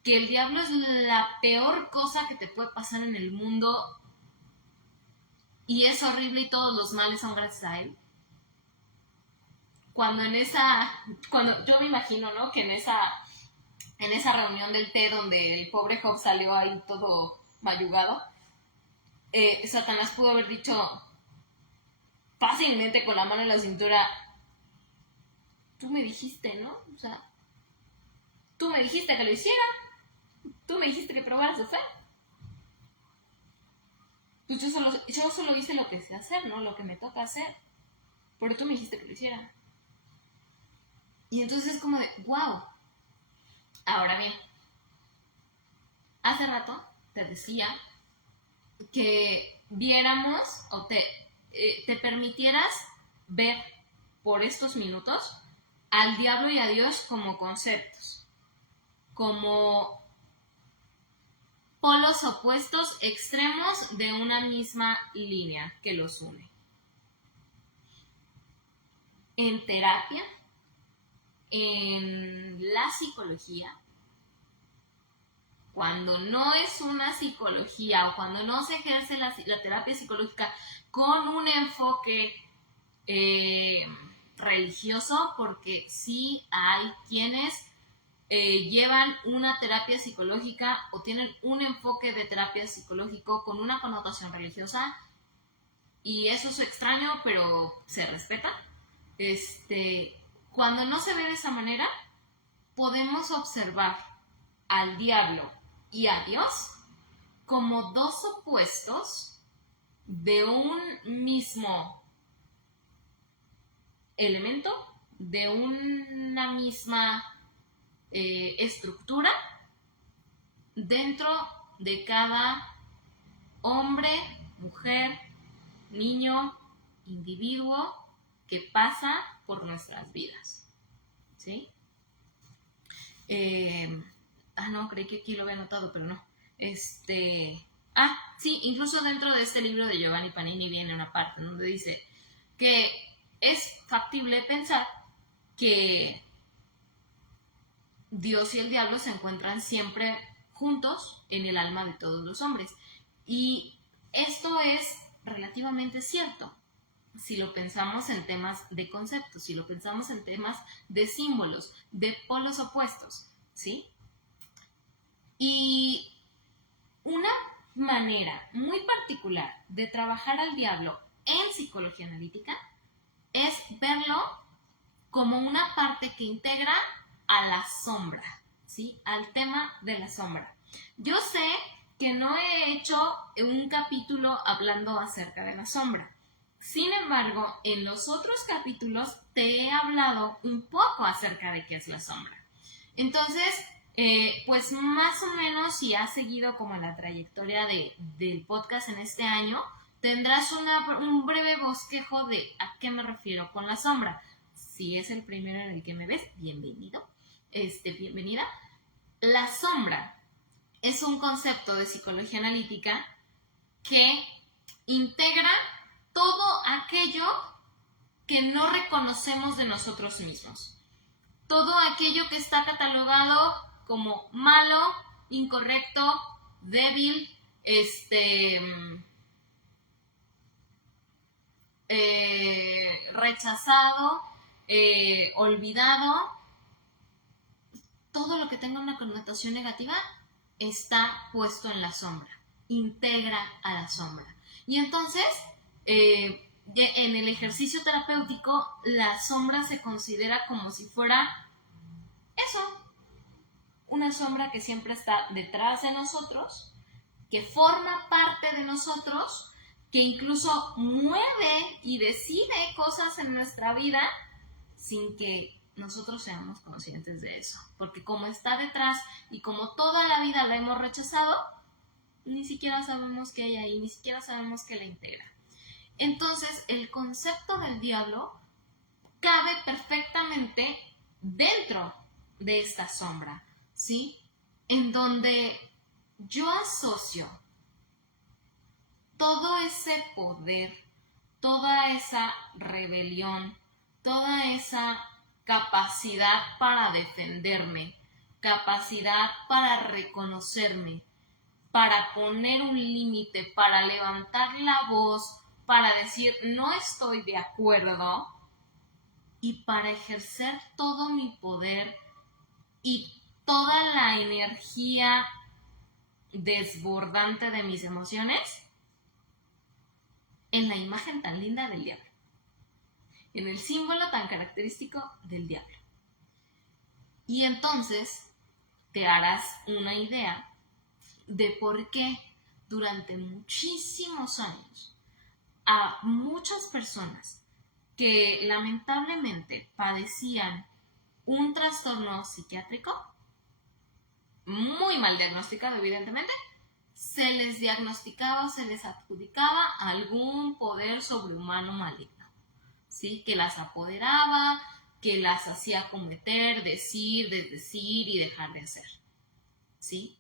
que el diablo es la peor cosa que te puede pasar en el mundo y es horrible y todos los males son gracias a él. Cuando yo me imagino, ¿no? Que en esa reunión del té donde el pobre Job salió ahí todo mayugado, Satanás pudo haber dicho fácilmente con la mano en la cintura, tú me dijiste, ¿no? O sea, tú me dijiste que lo hiciera, tú me dijiste que probara su fe. Pues yo solo hice lo que sé hacer, ¿no? Lo que me toca hacer. Pero tú me dijiste que lo hiciera. Y entonces es como de, wow. Ahora bien, hace rato te decía que viéramos o te permitieras ver por estos minutos al diablo y a Dios como conceptos, como polos opuestos extremos de una misma línea que los une. En terapia, en la psicología, cuando no es una psicología o cuando no se ejerce la terapia psicológica con un enfoque religioso, porque sí hay quienes llevan una terapia psicológica o tienen un enfoque de terapia psicológico con una connotación religiosa, y eso es extraño, pero se respeta. Cuando no se ve de esa manera, podemos observar al diablo y a Dios como dos opuestos de un mismo elemento, de una misma estructura dentro de cada hombre, mujer, niño, individuo que pasa por nuestras vidas, ¿sí? No, creí que aquí lo había anotado, pero no. Sí, incluso dentro de este libro de Giovanni Panini viene una parte donde dice que es factible pensar que Dios y el diablo se encuentran siempre juntos en el alma de todos los hombres. Y esto es relativamente cierto si lo pensamos en temas de conceptos, si lo pensamos en temas de símbolos, de polos opuestos, ¿sí? Y una manera muy particular de trabajar al diablo en psicología analítica es verlo como una parte que integra a la sombra, ¿sí? Al tema de la sombra. Yo sé que no he hecho un capítulo hablando acerca de la sombra. Sin embargo, en los otros capítulos te he hablado un poco acerca de qué es la sombra. Entonces, pues más o menos, si has seguido como la trayectoria del podcast en este año, tendrás un breve bosquejo de a qué me refiero con la sombra. Si es el primero en el que me ves, bienvenido, bienvenida. La sombra es un concepto de psicología analítica que integra todo aquello que no reconocemos de nosotros mismos. Todo aquello que está catalogado como malo, incorrecto, débil, rechazado, olvidado, todo lo que tenga una connotación negativa está puesto en la sombra, integra a la sombra. Y entonces, en el ejercicio terapéutico, la sombra se considera como si fuera eso, una sombra que siempre está detrás de nosotros, que forma parte de nosotros, que incluso mueve y decide cosas en nuestra vida sin que nosotros seamos conscientes de eso. Porque como está detrás y como toda la vida la hemos rechazado, ni siquiera sabemos qué hay ahí, ni siquiera sabemos qué la integra. Entonces, el concepto del diablo cabe perfectamente dentro de esta sombra, ¿sí? En donde yo asocio todo ese poder, toda esa rebelión, toda esa capacidad para defenderme, capacidad para reconocerme, para poner un límite, para levantar la voz, para decir no estoy de acuerdo y para ejercer todo mi poder y toda la energía desbordante de mis emociones en la imagen tan linda del diablo, en el símbolo tan característico del diablo. Y entonces te harás una idea de por qué durante muchísimos años a muchas personas que lamentablemente padecían un trastorno psiquiátrico, muy mal diagnosticado evidentemente, se les diagnosticaba o se les adjudicaba algún poder sobrehumano maligno, ¿sí? Que las apoderaba, que las hacía cometer, decir, desdecir y dejar de hacer, ¿sí?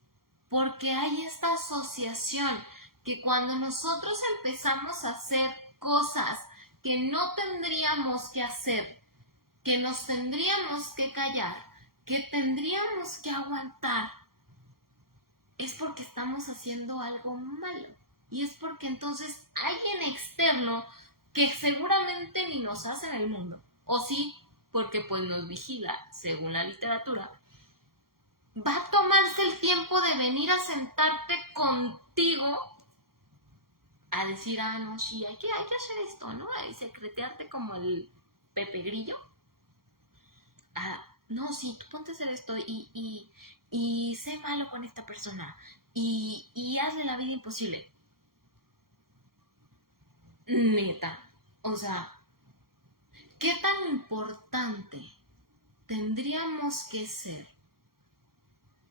Porque hay esta asociación que cuando nosotros empezamos a hacer cosas que no tendríamos que hacer, que nos tendríamos que callar, que tendríamos que aguantar, es porque estamos haciendo algo malo. Y es porque entonces alguien externo que seguramente ni nos hace en el mundo, o sí, porque pues nos vigila, según la literatura, va a tomarse el tiempo de venir a sentarte contigo a decir, ah, no, sí, hay que hacer esto, ¿no? A secretearte como el Pepe Grillo. Ah, no, sí, tú ponte a hacer esto y sé malo con esta persona y hazle la vida imposible. Neta, o sea, ¿qué tan importante tendríamos que ser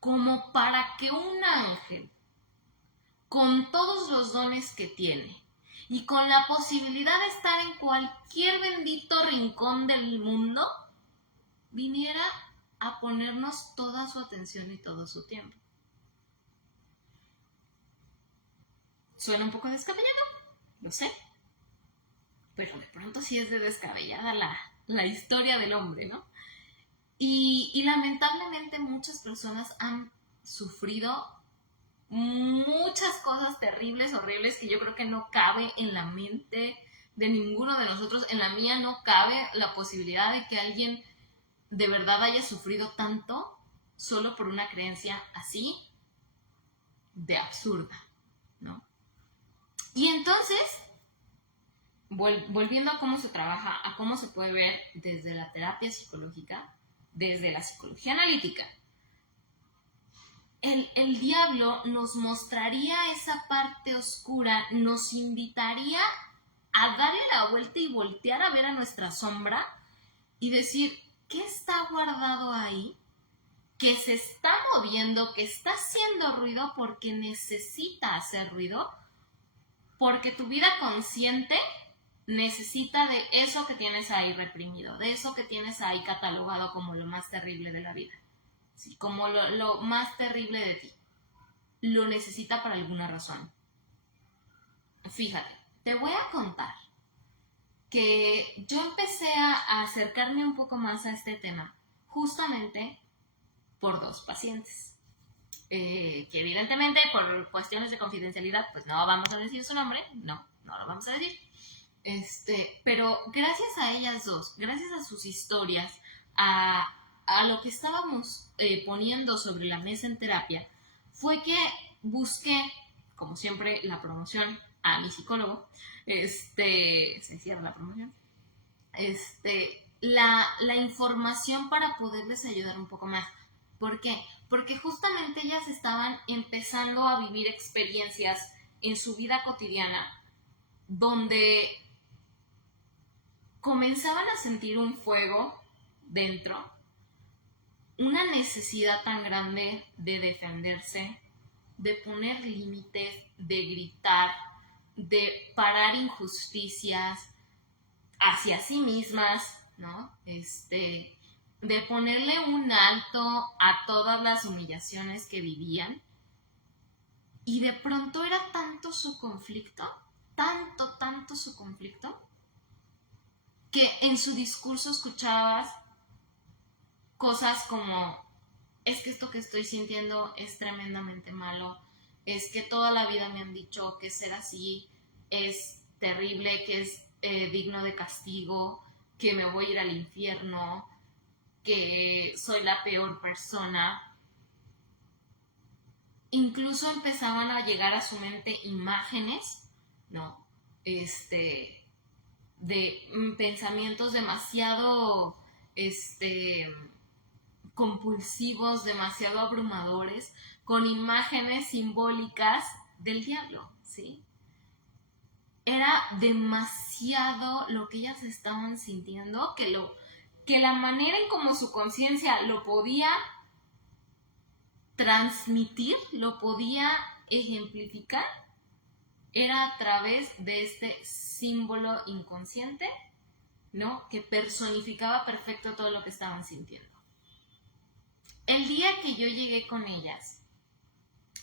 como para que un ángel, con todos los dones que tiene y con la posibilidad de estar en cualquier bendito rincón del mundo, viniera a ponernos toda su atención y todo su tiempo? Suena un poco descabellado, lo sé, pero de pronto sí es de descabellada la historia del hombre, ¿no? Y lamentablemente muchas personas han sufrido muchas cosas terribles, horribles, que yo creo que no cabe en la mente de ninguno de nosotros. En la mía no cabe la posibilidad de que alguien de verdad haya sufrido tanto solo por una creencia así de absurda, ¿no? Y entonces, volviendo a cómo se trabaja, a cómo se puede ver desde la terapia psicológica, desde la psicología analítica, el diablo nos mostraría esa parte oscura, nos invitaría a darle la vuelta y voltear a ver a nuestra sombra y decir, ¿qué está guardado ahí? Que se está moviendo, que está haciendo ruido porque necesita hacer ruido, porque tu vida consciente necesita de eso que tienes ahí reprimido, de eso que tienes ahí catalogado como lo más terrible de la vida, ¿sí? Como lo más terrible de ti. Lo necesita por alguna razón. Fíjate, te voy a contar que yo empecé a acercarme un poco más a este tema justamente por dos pacientes. Que evidentemente por cuestiones de confidencialidad pues no vamos a decir su nombre, no lo vamos a decir. Pero gracias a ellas dos, gracias a sus historias, a, a lo que estábamos poniendo sobre la mesa en terapia, fue que busqué, como siempre, la promoción a mi psicólogo. Se cierra la promoción. La información para poderles ayudar un poco más. ¿Por qué? Porque justamente ellas estaban empezando a vivir experiencias en su vida cotidiana donde comenzaban a sentir un fuego dentro, una necesidad tan grande de defenderse, de poner límites, de gritar, de parar injusticias hacia sí mismas, ¿no? De ponerle un alto a todas las humillaciones que vivían. Y de pronto era tanto su conflicto, tanto su conflicto, que en su discurso escuchabas cosas como, es que esto que estoy sintiendo es tremendamente malo, es que toda la vida me han dicho que ser así es terrible, que es digno de castigo, que me voy a ir al infierno, que soy la peor persona. Incluso empezaban a llegar a su mente imágenes, ¿no? De pensamientos demasiado compulsivos, demasiado abrumadores, con imágenes simbólicas del diablo, ¿sí? Era demasiado lo que ellas estaban sintiendo, que la manera en cómo su conciencia lo podía transmitir, lo podía ejemplificar, era a través de este símbolo inconsciente, ¿no? Que personificaba perfecto todo lo que estaban sintiendo. El día que yo llegué con ellas,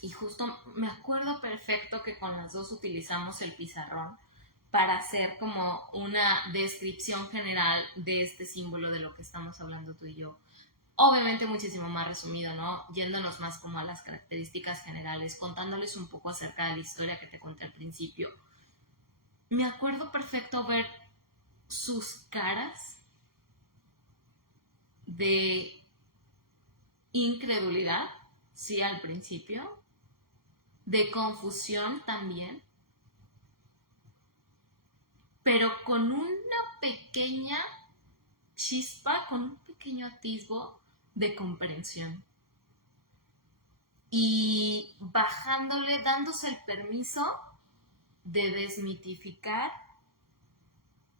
y justo me acuerdo perfecto que con las dos utilizamos el pizarrón para hacer como una descripción general de este símbolo de lo que estamos hablando tú y yo. Obviamente muchísimo más resumido, ¿no? Yéndonos más como a las características generales, contándoles un poco acerca de la historia que te conté al principio. Me acuerdo perfecto ver sus caras de incredulidad, sí, al principio, de confusión también, pero con una pequeña chispa, con un pequeño atisbo de comprensión. Y bajándole, dándose el permiso de desmitificar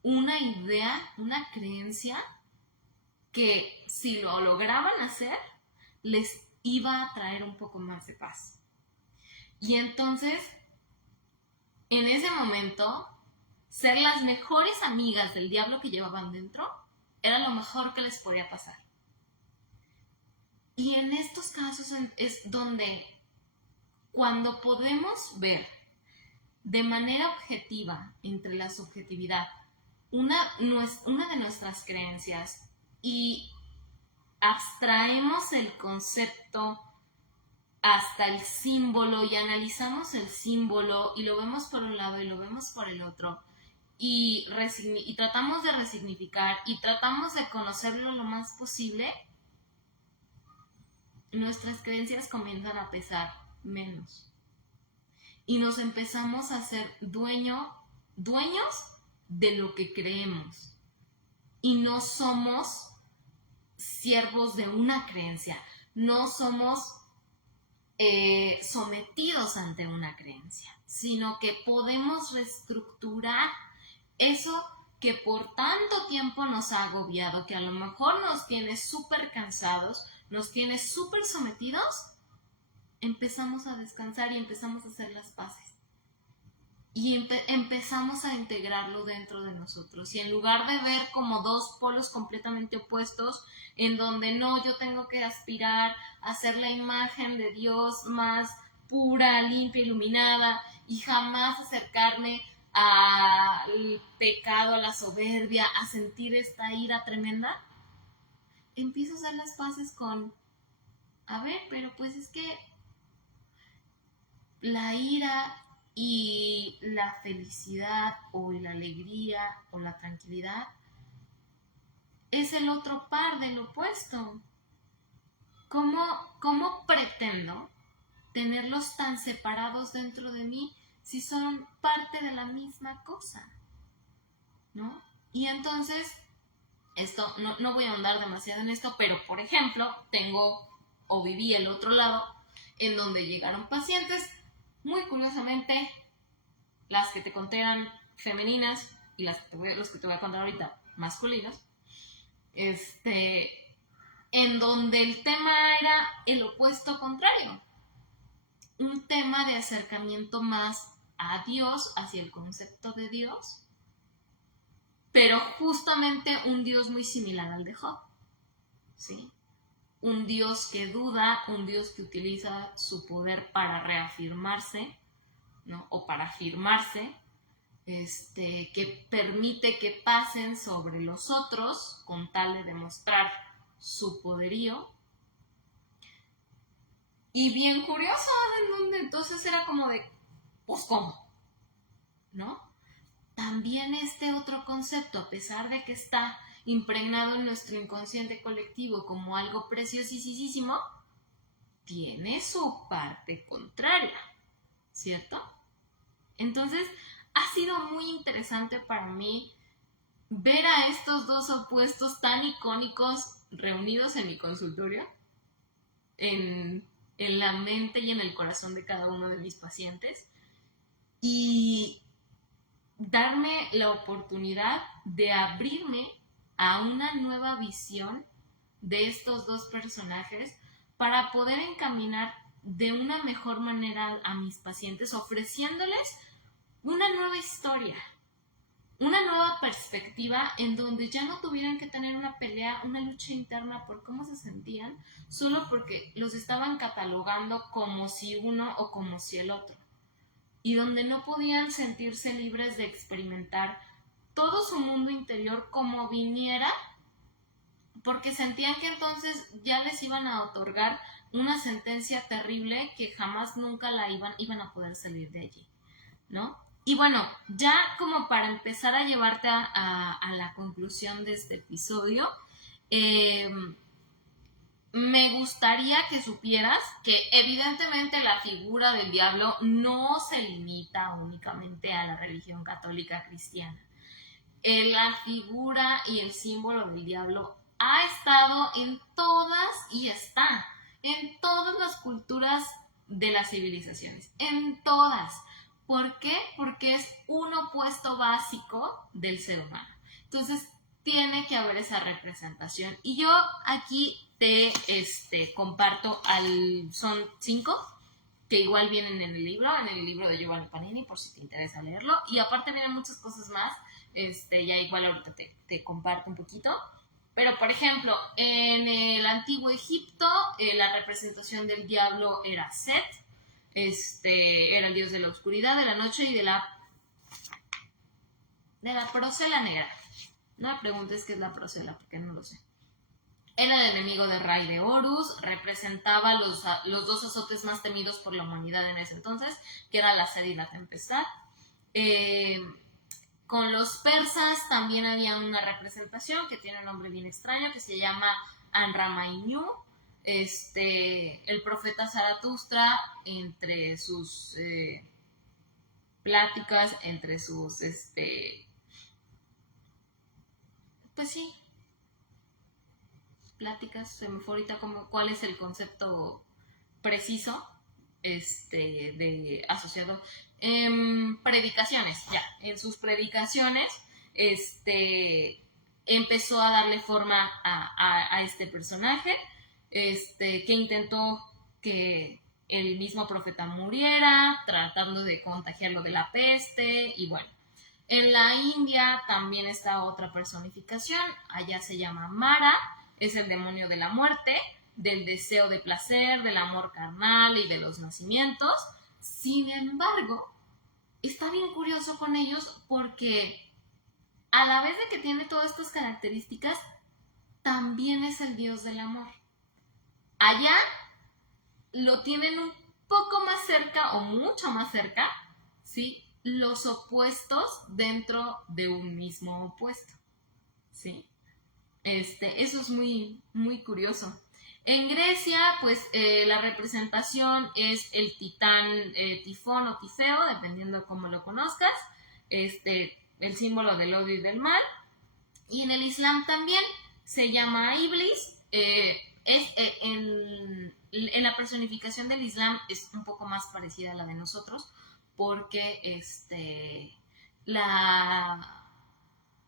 una idea, una creencia que si lo lograban hacer, les iba a traer un poco más de paz. Y entonces, en ese momento, ser las mejores amigas del diablo que llevaban dentro era lo mejor que les podía pasar. Y en estos casos es donde, cuando podemos ver de manera objetiva, entre la subjetividad, una de nuestras creencias y abstraemos el concepto hasta el símbolo y analizamos el símbolo y lo vemos por un lado y lo vemos por el otro y tratamos de resignificar y tratamos de conocerlo lo más posible, nuestras creencias comienzan a pesar menos y nos empezamos a ser dueños de lo que creemos y no somos siervos de una creencia, no somos sometidos ante una creencia, sino que podemos reestructurar eso que por tanto tiempo nos ha agobiado, que a lo mejor nos tiene súper cansados, nos tiene súper sometidos. Empezamos a descansar y empezamos a hacer las paces. Y empezamos a integrarlo dentro de nosotros. Y en lugar de ver como dos polos completamente opuestos, en donde no, yo tengo que aspirar a ser la imagen de Dios más pura, limpia, iluminada, y jamás acercarme al pecado, a la soberbia, a sentir esta ira tremenda, empiezo a hacer las paces con, a ver, pero pues es que la ira y la felicidad o la alegría o la tranquilidad es el otro par del opuesto. ¿Cómo pretendo tenerlos tan separados dentro de mí si son parte de la misma cosa? ¿No? Y entonces, esto, no voy a ahondar demasiado en esto, pero por ejemplo, tengo o viví el otro lado, en donde llegaron pacientes, muy curiosamente, las que te conté eran femeninas y los que te voy a contar ahorita masculinos, en donde el tema era el opuesto contrario, un tema de acercamiento más a Dios, hacia el concepto de Dios, pero justamente un Dios muy similar al de Job, ¿sí? Un Dios que duda, un Dios que utiliza su poder para reafirmarse, ¿no? O para afirmarse, que permite que pasen sobre los otros con tal de demostrar su poderío. Y bien curioso, en donde entonces era como de, pues ¿cómo? ¿No? También este otro concepto, a pesar de que está impregnado en nuestro inconsciente colectivo como algo preciosísimo, tiene su parte contraria, ¿cierto? Entonces, ha sido muy interesante para mí ver a estos dos opuestos tan icónicos reunidos en mi consultorio, en la mente y en el corazón de cada uno de mis pacientes, y darme la oportunidad de abrirme a una nueva visión de estos dos personajes para poder encaminar de una mejor manera a mis pacientes, ofreciéndoles una nueva historia, una nueva perspectiva en donde ya no tuvieran que tener una pelea, una lucha interna por cómo se sentían, solo porque los estaban catalogando como si uno o como si el otro, y donde no podían sentirse libres de experimentar todo su mundo interior como viniera, porque sentían que entonces ya les iban a otorgar una sentencia terrible que jamás nunca iban a poder salir de allí, ¿no? Y bueno, ya como para empezar a llevarte a la conclusión de este episodio, me gustaría que supieras que evidentemente la figura del diablo no se limita únicamente a la religión católica cristiana. La figura y el símbolo del diablo ha estado en todas y está en todas las culturas de las civilizaciones, en todas. ¿Por qué? Porque es un opuesto básico del ser humano. Entonces, tiene que haber esa representación. Y yo aquí te comparto, son 5, que igual vienen en el libro de Giovanni Panini, por si te interesa leerlo. Y aparte vienen muchas cosas más, ya igual ahorita te comparto un poquito. Pero, por ejemplo, en el antiguo Egipto, la representación del diablo era Set. Era el dios de la oscuridad, de la noche y de la procela negra. No me preguntes qué es la procela, porque no lo sé. Era el enemigo de Ra y de Horus, representaba los dos azotes más temidos por la humanidad en ese entonces, que era la sed y la tempestad. Con los persas también había una representación que tiene un nombre bien extraño, que se llama Anramainyu. El profeta Zaratustra, entre sus pláticas, entre sus pues sí, pláticas, se me fue ahorita como cuál es el concepto preciso de asociado. Predicaciones, ya, en sus predicaciones empezó a darle forma a este personaje, que intentó que el mismo profeta muriera, tratando de contagiarlo de la peste, y bueno. En la India también está otra personificación, allá se llama Mara, es el demonio de la muerte, del deseo de placer, del amor carnal y de los nacimientos. Sin embargo, está bien curioso con ellos porque a la vez de que tiene todas estas características, también es el dios del amor. Allá lo tienen un poco más cerca o mucho más cerca, ¿sí? Los opuestos dentro de un mismo opuesto, ¿sí? Eso es muy, muy curioso. En Grecia, pues la representación es el titán Tifón o Tifeo, dependiendo de cómo lo conozcas, el símbolo del odio y del mal. Y en el Islam también se llama Iblis. En la personificación del Islam es un poco más parecida a la de nosotros, porque la,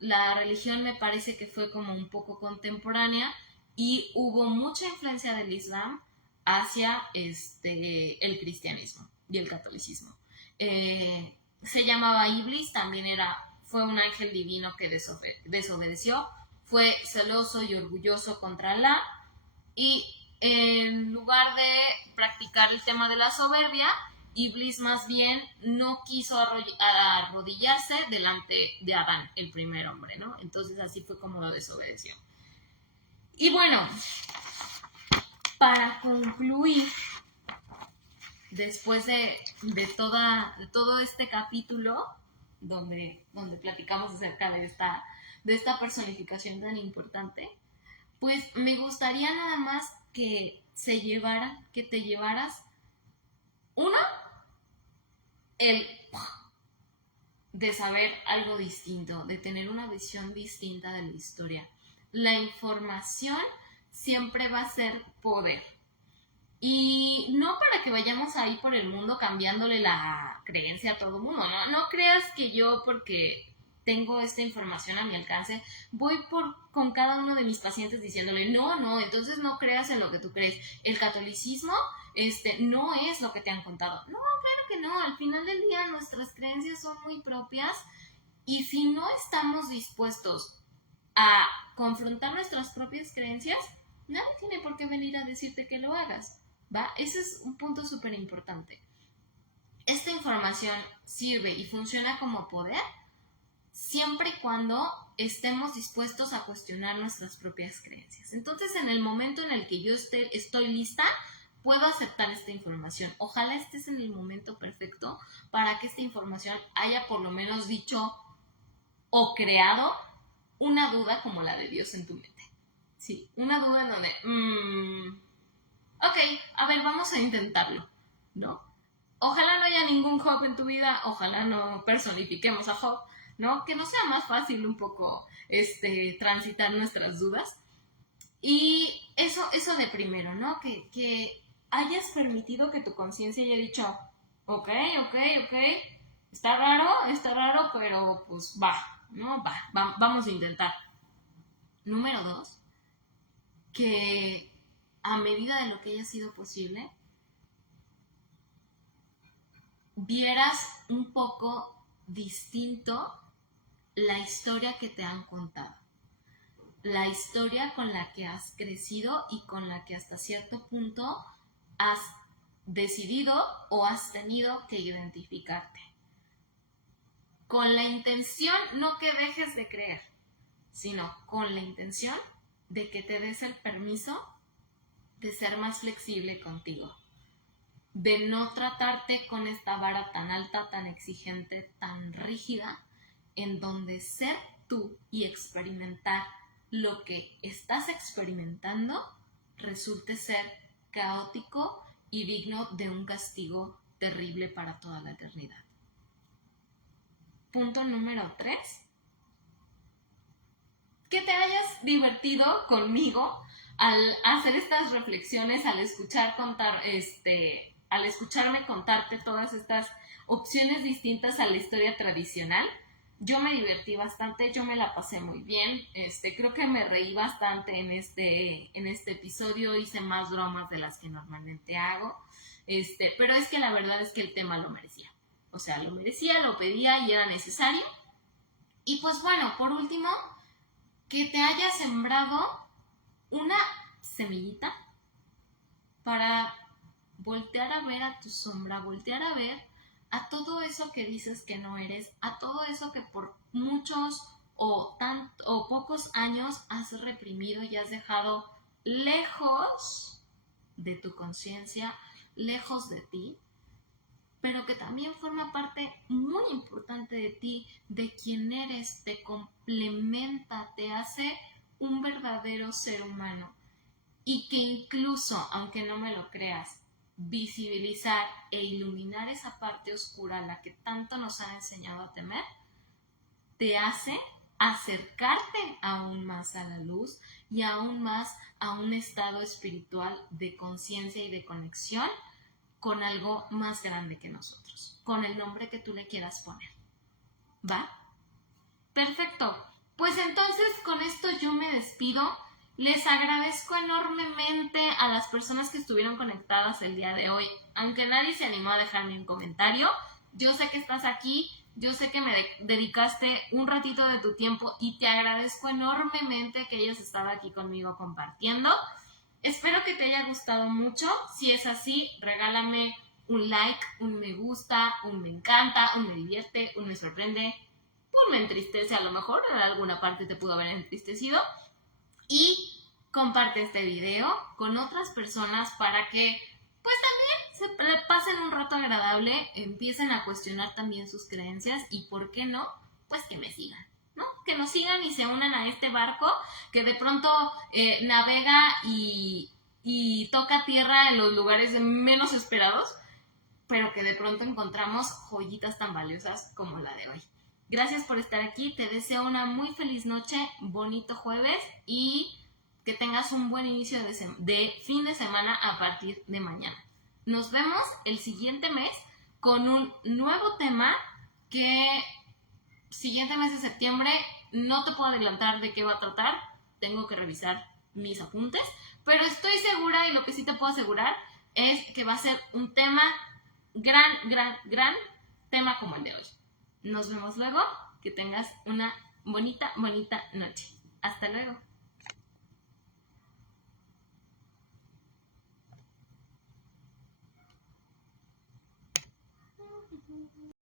la religión me parece que fue como un poco contemporánea y hubo mucha influencia del Islam hacia el cristianismo y el catolicismo. Se llamaba Iblis, también fue un ángel divino que desobedeció, fue celoso y orgulloso contra Alá, y en lugar de practicar el tema de la soberbia, Iblis más bien no quiso arrodillarse delante de Adán, el primer hombre, ¿no? Entonces así fue como lo desobedeció. Y bueno, para concluir, después de todo este capítulo, donde platicamos acerca de esta personificación tan importante, pues me gustaría nada más que te llevaras uno, el de saber algo distinto, de tener una visión distinta de la historia. La información siempre va a ser poder. Y no para que vayamos ahí por el mundo cambiándole la creencia a todo el mundo, ¿no? No creas que yo, porque tengo esta información a mi alcance, voy con cada uno de mis pacientes diciéndole, no, entonces no creas en lo que tú crees. El catolicismo no es lo que te han contado. No, claro que no. Al final del día nuestras creencias son muy propias, y si no estamos dispuestos a confrontar nuestras propias creencias, nadie tiene por qué venir a decirte que lo hagas, ¿va? Ese es un punto súper importante. Esta información sirve y funciona como poder siempre y cuando estemos dispuestos a cuestionar nuestras propias creencias. Entonces, en el momento en el que yo estoy lista, puedo aceptar esta información. Ojalá estés en el momento perfecto para que esta información haya por lo menos dicho o creado una duda como la de Dios en tu mente. Sí, una duda en donde, ok, a ver, vamos a intentarlo, ¿no? Ojalá no haya ningún Job en tu vida, ojalá no personifiquemos a Job, ¿no? Que nos sea más fácil un poco transitar nuestras dudas. Y eso de primero, ¿no? Que hayas permitido que tu conciencia haya dicho, ok, está raro, pero pues va, ¿no? Vamos a intentar. Número 2, que a medida de lo que haya sido posible, vieras un poco distinto la historia que te han contado, la historia con la que has crecido y con la que hasta cierto punto has decidido o has tenido que identificarte, con la intención no que dejes de creer, sino con la intención de que te des el permiso de ser más flexible contigo, de no tratarte con esta vara tan alta, tan exigente, tan rígida, en donde ser tú y experimentar lo que estás experimentando resulte ser caótico y digno de un castigo terrible para toda la eternidad. Punto número 3. Que te hayas divertido conmigo al hacer estas reflexiones, al escucharme contarte todas estas opciones distintas a la historia tradicional. Yo me divertí bastante, yo me la pasé muy bien, creo que me reí bastante en este episodio, hice más bromas de las que normalmente hago, pero es que la verdad es que el tema lo merecía, o sea, lo merecía, lo pedía y era necesario. Y pues bueno, por último, que te haya sembrado una semillita para voltear a ver a tu sombra, voltear a ver a todo eso que dices que no eres, a todo eso que por muchos o pocos años has reprimido y has dejado lejos de tu conciencia, lejos de ti, pero que también forma parte muy importante de ti, de quién eres, te complementa, te hace un verdadero ser humano. Y que incluso, aunque no me lo creas, visibilizar e iluminar esa parte oscura a la que tanto nos han enseñado a temer, te hace acercarte aún más a la luz y aún más a un estado espiritual de conciencia y de conexión con algo más grande que nosotros, con el nombre que tú le quieras poner. ¿Va? Perfecto. Pues entonces con esto yo me despido. Les agradezco enormemente a las personas que estuvieron conectadas el día de hoy. Aunque nadie se animó a dejarme un comentario, yo sé que estás aquí, yo sé que me dedicaste un ratito de tu tiempo y te agradezco enormemente que hayas estado aquí conmigo compartiendo. Espero que te haya gustado mucho. Si es así, regálame un like, un me gusta, un me encanta, un me divierte, un me sorprende, un me entristece, a lo mejor en alguna parte te pudo haber entristecido. Y comparte este video con otras personas para que pues también se pasen un rato agradable, empiecen a cuestionar también sus creencias y por qué no, pues que me sigan, ¿no? Que nos sigan y se unan a este barco que de pronto navega y toca tierra en los lugares menos esperados, pero que de pronto encontramos joyitas tan valiosas como la de hoy. Gracias por estar aquí, te deseo una muy feliz noche, bonito jueves y que tengas un buen inicio de fin de semana a partir de mañana. Nos vemos el siguiente mes con un nuevo tema que siguiente mes de septiembre no te puedo adelantar de qué va a tratar, tengo que revisar mis apuntes, pero estoy segura y lo que sí te puedo asegurar es que va a ser un tema gran tema como el de hoy. Nos vemos luego, que tengas una bonita noche. Hasta luego.